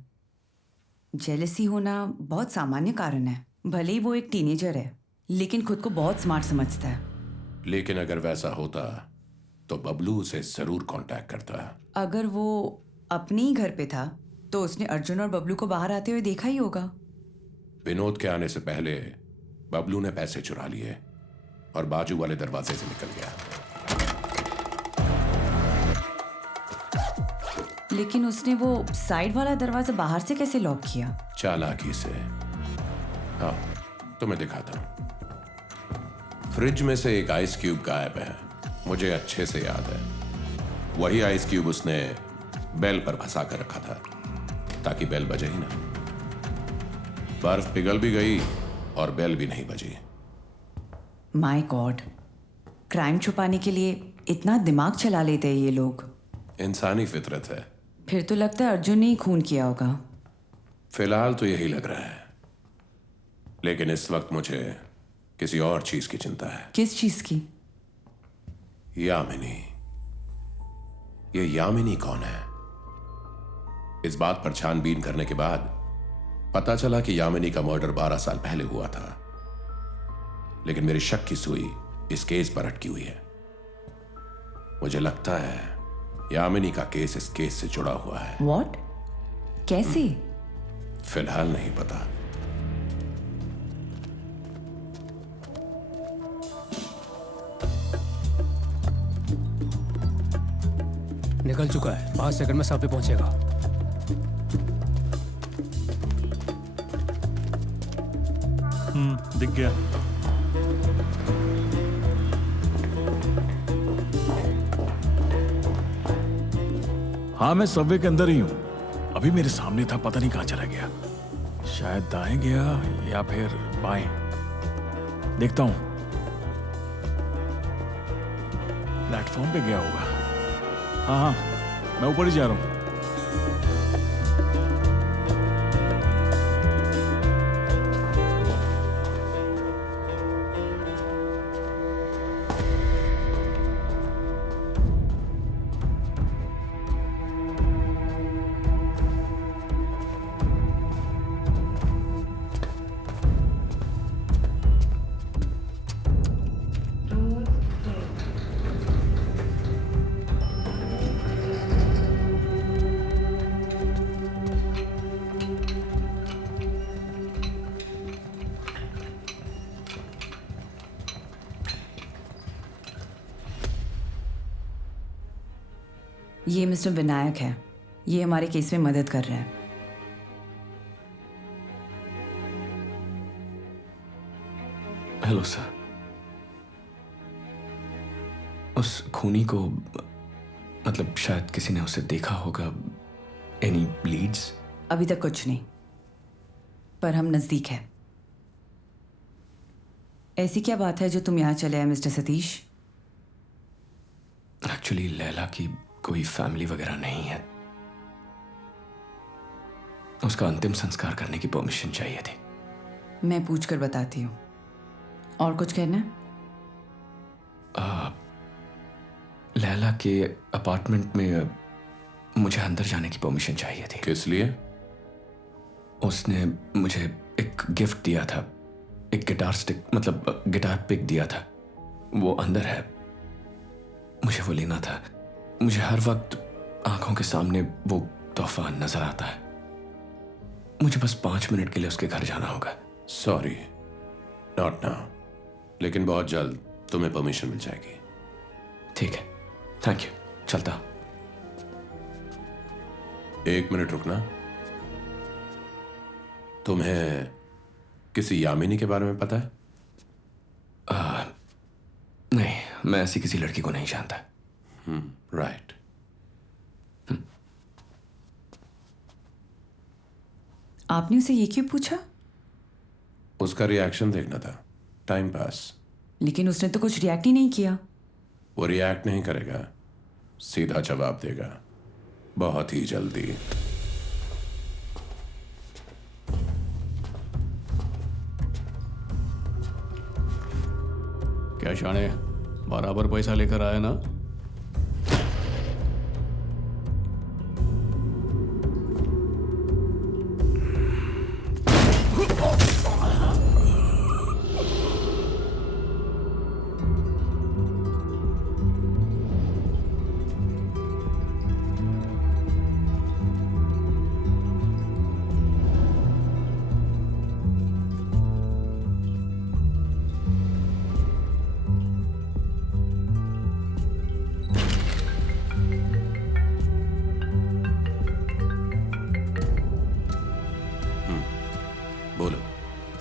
जेलसी होना बहुत सामान्य कारण है। भले ही वो एक टीनेजर है, लेकिन खुद को बहुत स्मार्ट समझता है। लेकिन अगर वैसा होता तो बबलू उसे जरूर कांटेक्ट करता। अगर वो अपने ही घर पे था तो उसने अर्जुन और बबलू को बाहर आते हुए देखा ही होगा। विनोद के आने से पहले बबलू ने पैसे चुरा लिए और बाजू वाले दरवाजे से निकल गया। लेकिन उसने वो साइड वाला दरवाजा बाहर से कैसे लॉक किया? चालाकी से। हाँ, तुम्हें दिखाता हूं। फ्रिज में से एक आइस क्यूब गायब है। मुझे अच्छे से याद है, वही आइस क्यूब उसने बेल पर फंसा कर रखा था ताकि बेल बजे ही ना। बर्फ पिघल भी गई और बेल भी नहीं बजी। माय गॉड, क्राइम छुपाने के लिए इतना दिमाग चला लेते हैं ये लोग। इंसानी फितरत है। फिर तो लगता है अर्जुन ने ही खून किया होगा। फिलहाल तो यही लग रहा है, लेकिन इस वक्त मुझे किसी और चीज की चिंता है। किस चीज की? यामिनी। ये यामिनी कौन है? इस बात पर छानबीन करने के बाद पता चला कि यामिनी का मर्डर 12 साल पहले हुआ था, लेकिन मेरी शक की सुई इस केस पर अटकी हुई है। मुझे लगता है यामिनी का केस इस केस से जुड़ा हुआ है। What? कैसे? फिलहाल नहीं पता। निकल चुका है, 5 सेकंड में सब पे पहुंचेगा। दिख गया। हाँ, मैं सबवे के अंदर ही हूँ। अभी मेरे सामने था, पता नहीं कहाँ चला गया। शायद दाएं गया या फिर बाएं। देखता हूँ। प्लेटफॉर्म पे गया होगा। हाँ, मैं ऊपर ही जा रहा हूँ। ये मिस्टर विनायक है। ये हमारे केस में मदद कर रहे हैं। Hello sir. उस खूनी को मतलब शायद किसी ने उसे देखा होगा। Any leads? अभी तक कुछ नहीं, पर हम नजदीक हैं। ऐसी क्या बात है जो तुम यहाँ चले आए मिस्टर सतीश? एक्चुअली लैला की कोई फैमिली वगैरह नहीं है। उसका अंतिम संस्कार करने की परमिशन चाहिए थी। मैं पूछ कर बताती हूँ। और कुछ कहना है? लैला के अपार्टमेंट में मुझे अंदर जाने की परमिशन चाहिए थी। किस लिए? उसने मुझे एक गिफ्ट दिया था, एक गिटार स्टिक, मतलब गिटार पिक दिया था। वो अंदर है, मुझे वो लेना था। मुझे हर वक्त आंखों के सामने वो तोहफा नजर आता है। मुझे बस 5 मिनट के लिए उसके घर जाना होगा। सॉरी, नॉट नाउ, लेकिन बहुत जल्द तुम्हें परमिशन मिल जाएगी। ठीक है, थैंक यू। चलता। 1 मिनट रुकना। तुम्हें किसी यामिनी के बारे में पता है? नहीं, मैं ऐसी किसी लड़की को नहीं जानता। राइट। आपने उसे ये क्यों पूछा? उसका रिएक्शन देखना था, टाइम पास। लेकिन उसने तो कुछ रिएक्ट ही नहीं किया। वो रिएक्ट नहीं करेगा, सीधा जवाब देगा, बहुत ही जल्दी। क्या शाने, बराबर पैसा लेकर आया ना?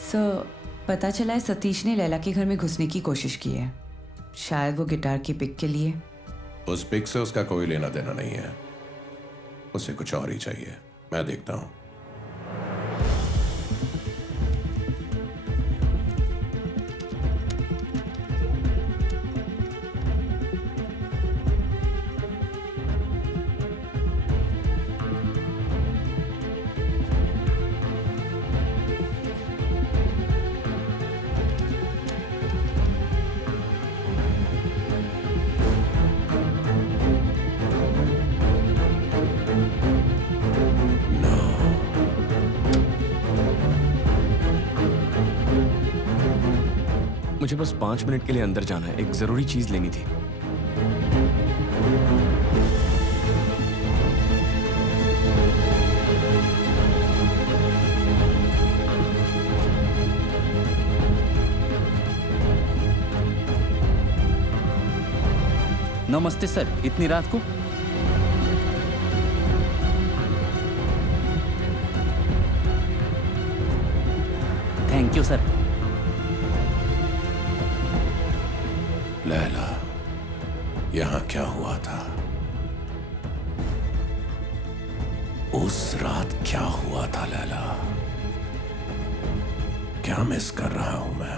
सर, पता चला है सतीश ने लैला के घर में घुसने की कोशिश की है। शायद वो गिटार की पिक के लिए। उस पिक से उसका कोई लेना देना नहीं है, उसे कुछ और ही चाहिए। मैं देखता हूं। मुझे बस 5 मिनट के लिए अंदर जाना है, एक जरूरी चीज लेनी थी। नमस्ते सर, इतनी रात को? Thank you sir. लैला, यहां क्या हुआ था? उस रात क्या हुआ था लैला? क्या मिस कर रहा हूं मैं?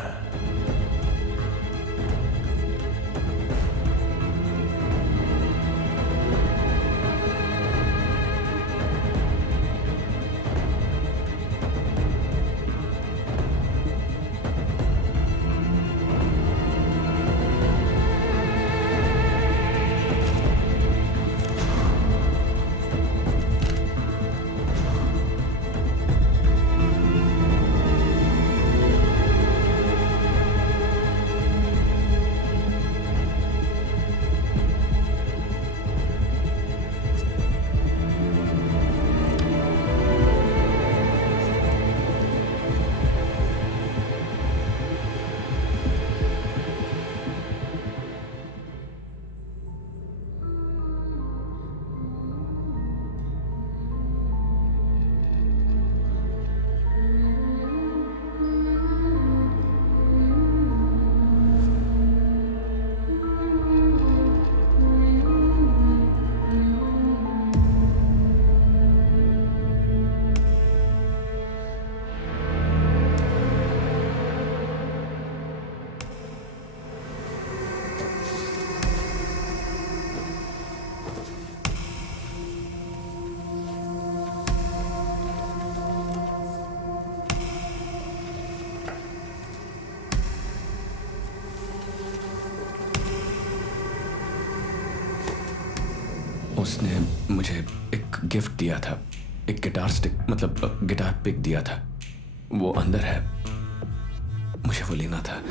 उसने मुझे एक गिफ्ट दिया था, एक गिटार स्टिक, मतलब गिटार पिक दिया था। वो अंदर है, मुझे वो लेना था।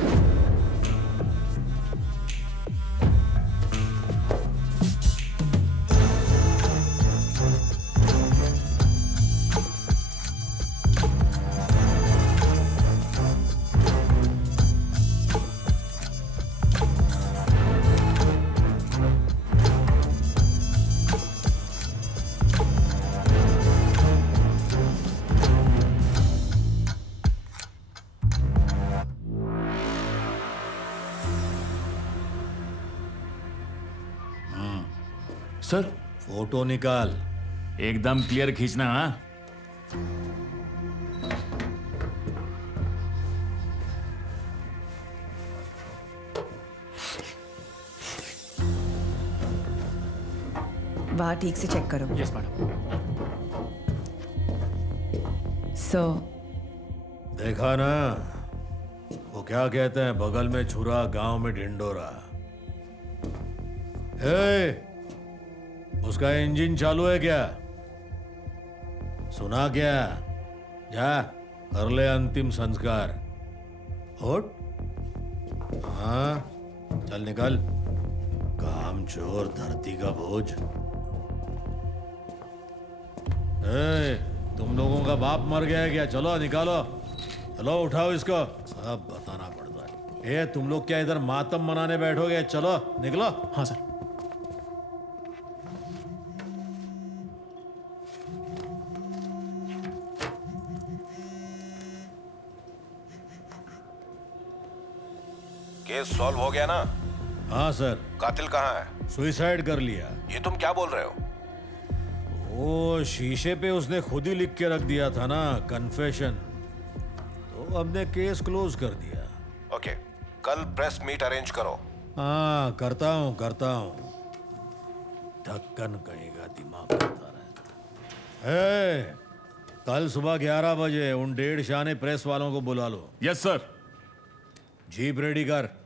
सर फोटो निकाल, एकदम क्लियर खींचना। हाँ, बाहर ठीक से चेक करो। Yes madam. सो देखा ना, वो क्या कहते हैं, बगल में छुरा गांव में ढिंडोरा। हे, उसका इंजन चालू है क्या? सुना क्या? जा कर ले अंतिम संस्कार। होट, हाँ चल निकल, काम चोर धरती का बोझ। ए, तुम लोगों का बाप मर गया है क्या? चलो निकालो, चलो उठाओ इसको, सब बताना पड़ता है। ए, तुम लोग क्या इधर मातम मनाने बैठोगे? चलो निकलो। हाँ सर। केस सॉल्व हो गया ना? हाँ सर। कातिल कहाँ है? सुइसाइड कर लिया। ये तुम क्या बोल रहे हो? वो शीशे पे उसने खुद ही लिख के रख दिया था ना, कन्फेशन, तो हमने केस क्लोज कर दिया। ओके, कल प्रेस मीट अरेंज करो। हाँ करता हूँ ढक्कन कहेगा, दिमाग करता रहता है। कल सुबह 11 बजे उन 1.5 शाने प्रेस वालों को बुला लो। Yes sir. जीप रेडी कर।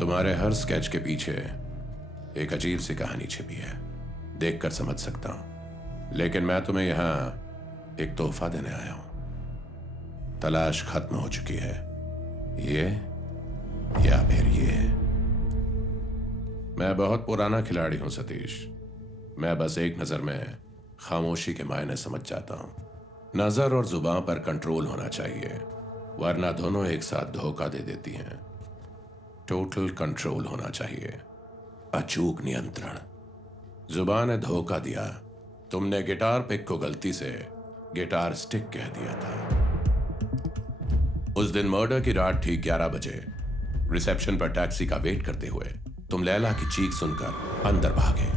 तुम्हारे हर स्केच के पीछे एक अजीब सी कहानी छिपी है, देखकर समझ सकता हूं। लेकिन मैं तुम्हें यहां एक तोहफा देने आया हूं। तलाश खत्म हो चुकी है, ये या फिर ये। मैं बहुत पुराना खिलाड़ी हूं सतीश। मैं बस एक नजर में खामोशी के मायने समझ जाता हूं। नजर और जुबान पर कंट्रोल होना चाहिए, वरना दोनों एक साथ धोखा दे देती हैं। टोटल कंट्रोल होना चाहिए, अचूक नियंत्रण। जुबान ने धोखा दिया। तुमने गिटार पिक को गलती से गिटार स्टिक कह दिया था। उस दिन मर्डर की रात ठीक 11 बजे रिसेप्शन पर टैक्सी का वेट करते हुए तुम लैला की चीख सुनकर अंदर भागे।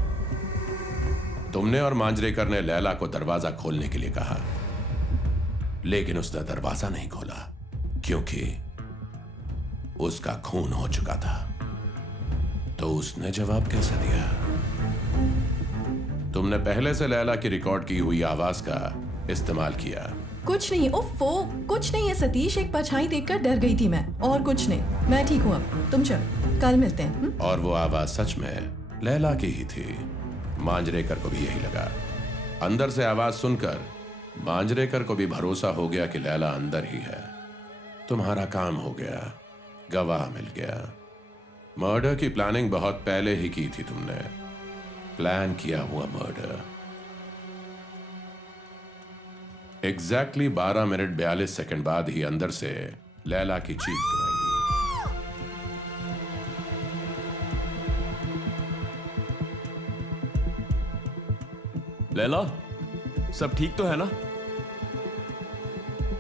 तुमने और मांजरेकर ने लैला को दरवाजा खोलने के लिए कहा, लेकिन उसने दरवाजा नहीं खोला क्योंकि उसका खून हो चुका था। तो उसने जवाब कैसे दिया? तुमने पहले से लैला की रिकॉर्ड की हुई आवाज का इस्तेमाल किया। कुछ नहीं, ओफो, कुछ नहीं है सतीश, एक परछाई देखकर डर गई थी मैं, और कुछ नहीं। मैं ठीक हूँ अब, तुम चलो, कल मिलते हैं। और वो आवाज सच में लैला की ही थी। मांजरेकर को भी यही लगा। अंदर से आवाज सुनकर मांजरेकर को भी भरोसा हो गया कि लैला अंदर ही है। तुम्हारा काम हो गया, गवाह मिल गया। मर्डर की प्लानिंग बहुत पहले ही की थी तुमने। प्लान किया हुआ मर्डर। एग्जैक्टली 12 मिनट 42 सेकंड बाद ही अंदर से लैला की चीख सुनाई दी। लैला, सब ठीक तो है ना?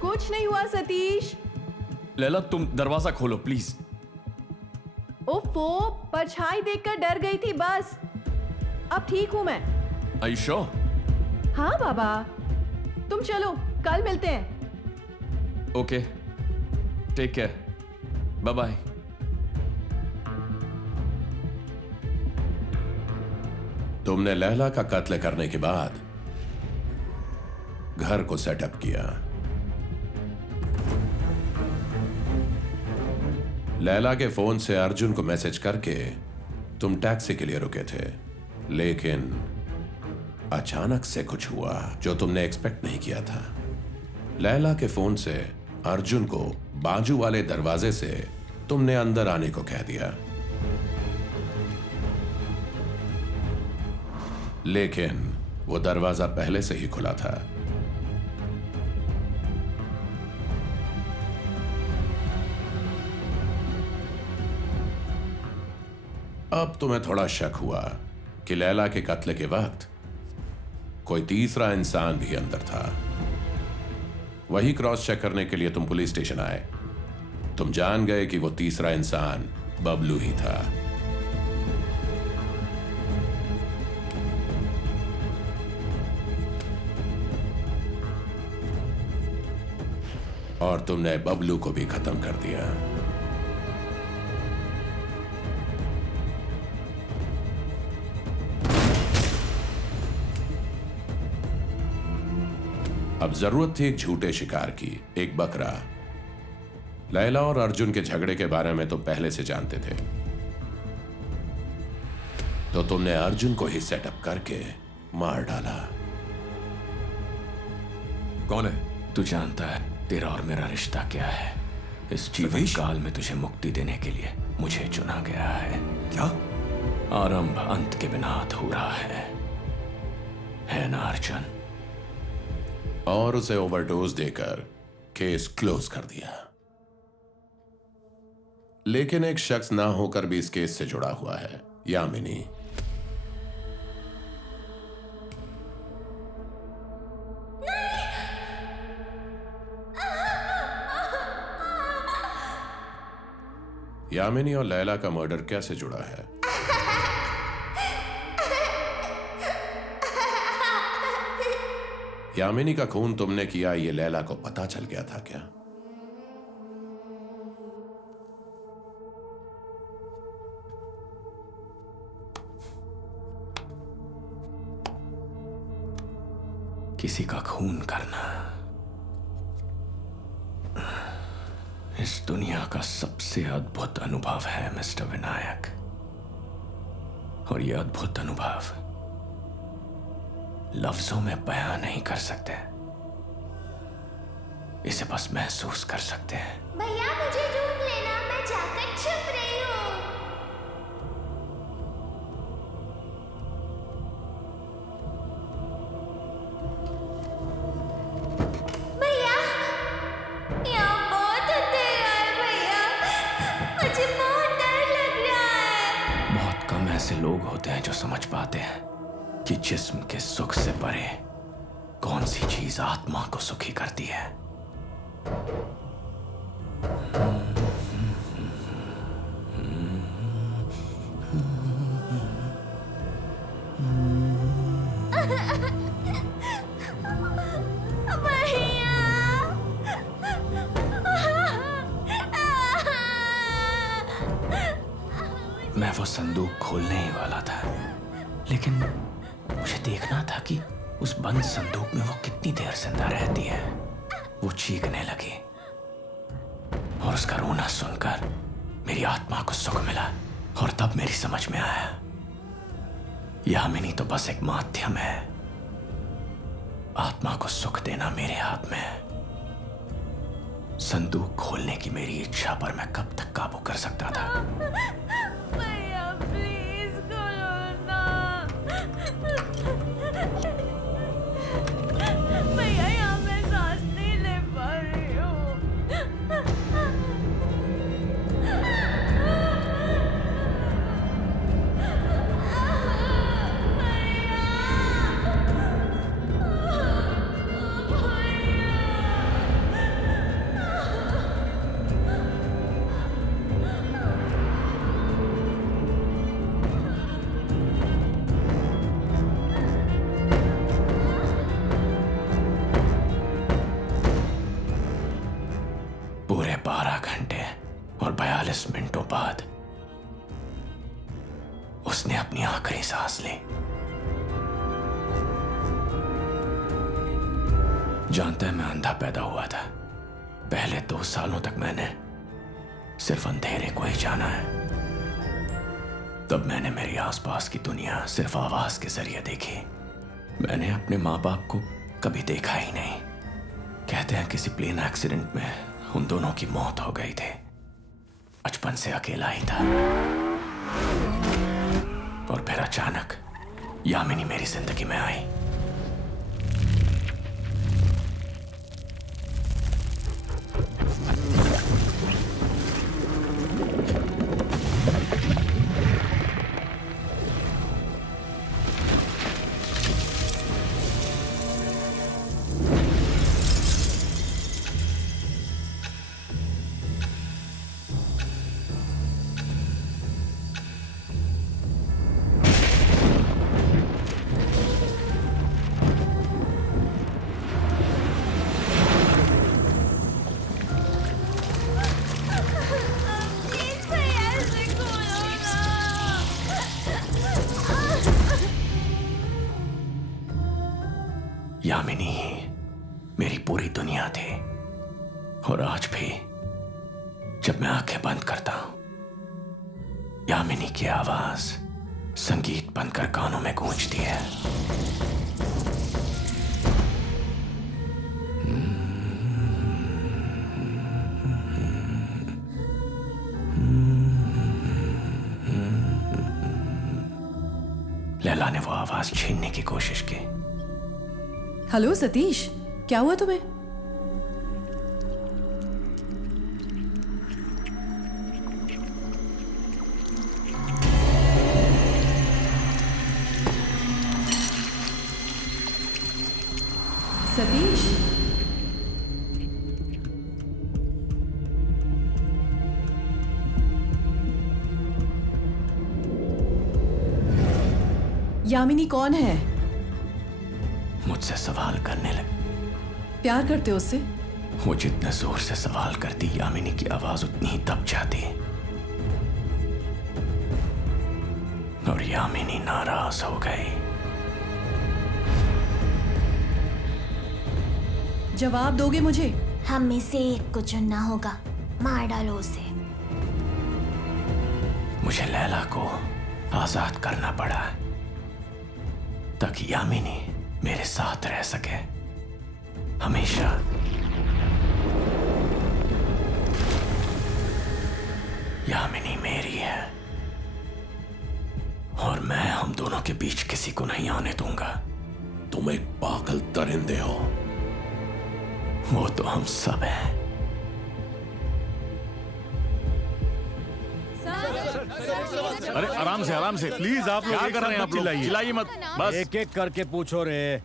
कुछ नहीं हुआ सतीश। लैला, तुम दरवाजा खोलो प्लीज। ओफो, परछाई देखकर डर गई थी बस। अब ठीक हूं मैं। Are you sure? हाँ बाबा, तुम चलो, कल मिलते हैं। Okay, take care, bye bye. तुमने लैला का कत्ल करने के बाद घर को सेटअप किया। लैला के फोन से अर्जुन को मैसेज करके तुम टैक्सी के लिए रुके थे, लेकिन अचानक से कुछ हुआ जो तुमने एक्सपेक्ट नहीं किया था। लैला के फोन से अर्जुन को बाजू वाले दरवाजे से तुमने अंदर आने को कह दिया, लेकिन वो दरवाजा पहले से ही खुला था। अब तुम्हें थोड़ा शक हुआ कि लैला के कत्ल के वक्त कोई तीसरा इंसान भी अंदर था। वही क्रॉस चेक करने के लिए तुम पुलिस स्टेशन आए। तुम जान गए कि वो तीसरा इंसान बबलू ही था। और तुमने बबलू को भी खत्म कर दिया। अब जरूरत थी एक झूठे शिकार की, एक बकरा। लैला और अर्जुन के झगड़े के बारे में तो पहले से जानते थे, तो तुमने अर्जुन को ही सेटअप करके मार डाला। कौन है? तू जानता है तेरा और मेरा रिश्ता क्या है। इस जीवन काल में तुझे मुक्ति देने के लिए मुझे चुना गया है। क्या? आरंभ अंत के बिना अधूरा है ना अर्जुन? और उसे ओवरडोज देकर केस क्लोज कर दिया। लेकिन एक शख्स ना होकर भी इस केस से जुड़ा हुआ है, यामिनी। यामिनी और लैला का मर्डर कैसे जुड़ा है? यामिनी का खून तुमने किया, ये लैला को पता चल गया था क्या? किसी का खून करना इस दुनिया का सबसे अद्भुत अनुभव है मिस्टर विनायक। और यह अद्भुत अनुभव लफ्जों में बयां नहीं कर सकते। इसे बस महसूस कर सकते हैं। भैया मुझे ढूंढ लेना, मैं जाकर छुप रही हूँ। भैया यहाँ बहुत अंधेरा है भैया, मुझे बहुत डर लग रहा है। बहुत कम ऐसे लोग होते हैं जो समझ पाते हैं कि जिस्म के सुख से परे कौन सी चीज आत्मा को सुखी करती है। मैं वो संदूक खोलने ही वाला था, लेकिन मुझे देखना था कि उस बंद संदूक में वो कितनी देर जिंदा रहती है। वो चीखने लगी और उसका रोना सुनकर मेरी आत्मा को सुख मिला, और तब मेरी समझ में आया यामिनी तो बस एक माध्यम है। आत्मा को सुख देना मेरे हाथ में है। संदूक खोलने की मेरी इच्छा पर मैं कब तक काबू कर सकता था। भैया प्लीज खोलो ना। भैया यहाँ मैं सांस नहीं ले पा रही हूँ। पूरे 12 घंटे और 42 मिनटों बाद उसने अपनी आखिरी सांस ली। जानता है मैं अंधा पैदा हुआ था। पहले 2 सालों तक मैंने सिर्फ अंधेरे को ही जाना है। तब मैंने मेरी आसपास की दुनिया सिर्फ आवाज के जरिए देखी। मैंने अपने माँ बाप को कभी देखा ही नहीं। कहते हैं किसी प्लेन एक्सीडेंट में उन दोनों की मौत हो गई थी। बचपन से अकेला ही था, और फिर अचानक यामिनी मेरी जिंदगी में आई। यामिनी ही मेरी पूरी दुनिया थी, और आज भी जब मैं आंखें बंद करता हूं, यामिनी की आवाज संगीत बनकर कानों में गूंजती है। लैला ने वो आवाज छीनने की कोशिश की। हेलो सतीश, क्या हुआ तुम्हें? सतीश, यामिनी कौन है? मुझसे सवाल करने लगे। प्यार करते हो उससे? वो जितने जोर से सवाल करती, यामिनी की आवाज उतनी ही दब जाती, और यामिनी नाराज हो गई। जवाब दोगे मुझे? हम में से एक को चुनना होगा, मार डालो उसे। मुझे लैला को आजाद करना पड़ा ताकि यामिनी मेरे साथ रह सके हमेशा। यामिनी मेरी है और मैं हम दोनों के बीच किसी को नहीं आने दूंगा। तुम एक पागल दरिंदे हो। वो तो हम सब हैं। अरे आराम से प्लीज। आप लोग क्या कर रहे हैं? आप लोग चिल्लाइए मत, बस एक एक करके पूछो रे।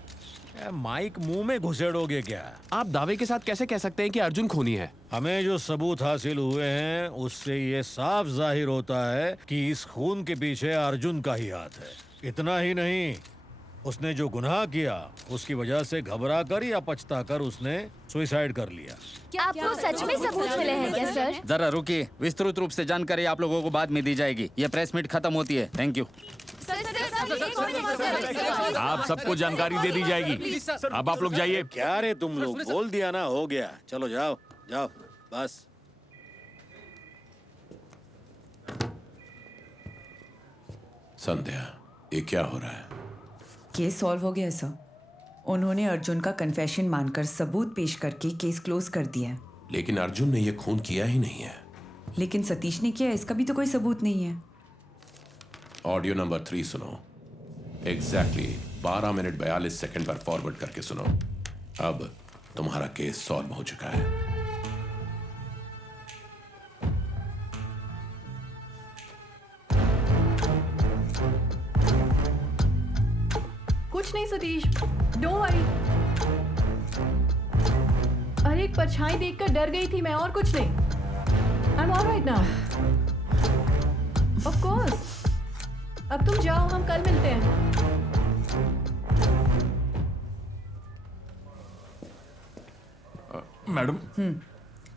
माइक मुंह में घुसेड़ोगे क्या? आप दावे के साथ कैसे कह सकते हैं कि अर्जुन खूनी है? हमें जो सबूत हासिल हुए हैं उससे ये साफ जाहिर होता है कि इस खून के पीछे अर्जुन का ही हाथ है। इतना ही नहीं, उसने जो गुनाह किया उसकी वजह से घबरा कर या पछता कर उसने सुसाइड कर लिया। आपको सच में सबूत मिले हैं क्या सर? जरा रुकिए, विस्तृत रूप से जानकारी आप लोगों को बाद में दी जाएगी। ये प्रेस मीट खत्म होती है। Thank you. आप सबको जानकारी दे दी जाएगी। अब आप लोग जाइए। क्या रे तुम लोग, बोल दिया ना, हो गया। चलो जाओ जाओ बस। संध्या, ये क्या हो रहा है? केस सॉल्व हो गया सर। उन्होंने अर्जुन का कन्फेशन मानकर सबूत पेश करके केस क्लोज कर दिया है। लेकिन अर्जुन ने ये खून किया ही नहीं है। लेकिन सतीश ने किया, इसका भी तो कोई सबूत नहीं है। ऑडियो नंबर 3 सुनो। एग्जैक्टली 12 मिनट 42 सेकंड पर फॉरवर्ड करके सुनो। अब तुम्हारा केस सॉल्व हो चुका है। कुछ नहीं सतीश, डोंट वरी। अरे एक परछाई देखकर डर गई थी मैं, और कुछ नहीं। I am alright now. Of course. अब तुम जाओ, हम कल मिलते हैं। मैडम,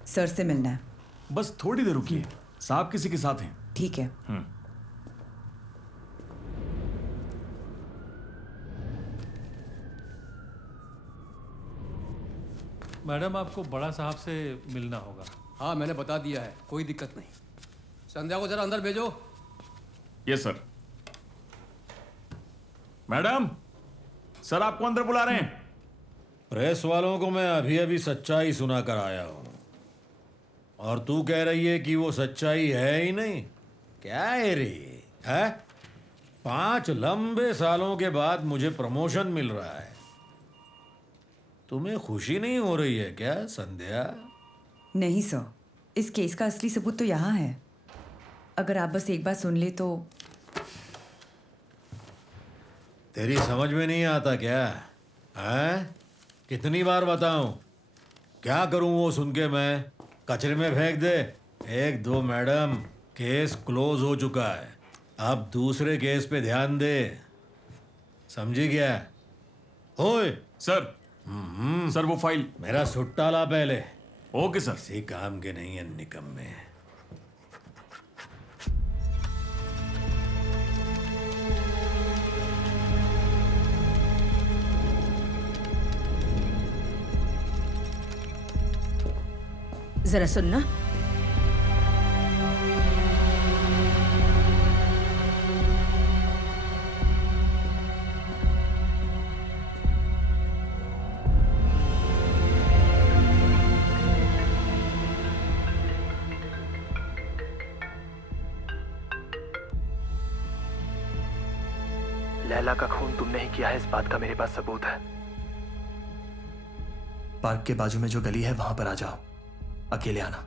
सर से मिलना है। बस थोड़ी देर रुकिए, साहब किसी के साथ हैं। ठीक है। मैडम, आपको बड़ा साहब से मिलना होगा। हाँ, मैंने बता दिया है, कोई दिक्कत नहीं। संध्या को जरा अंदर भेजो। Yes sir. मैडम, सर आपको अंदर बुला रहे हैं। प्रेस वालों को मैं अभी अभी सच्चाई सुना कर आया हूं, और तू कह रही है कि वो सच्चाई है ही नहीं। क्या है रे? है 5 लंबे सालों के बाद मुझे प्रमोशन मिल रहा है। तुम्हें खुशी नहीं हो रही है क्या संध्या? नहीं सर, इस केस का असली सबूत तो यहाँ है। अगर आप बस एक बार सुन ले तो। तेरी समझ में नहीं आता क्या? हैं? कितनी बार बताऊं? क्या करूं वो सुन के मैं? कचरे में फेंक दे। 1-2 मैडम, केस क्लोज हो चुका है। अब दूसरे केस पे ध्यान दे। समझी क्या? ओए सर। सर वो फाइल। मेरा सुट्टा ला पहले। Okay sir. किसी काम के नहीं है निकम्मे। जरा सुनना। लैला का खून तुमने ही किया है, इस बात का मेरे पास सबूत है। पार्क के बाजू में जो गली है वहां पर आ जाओ, अकेले आना।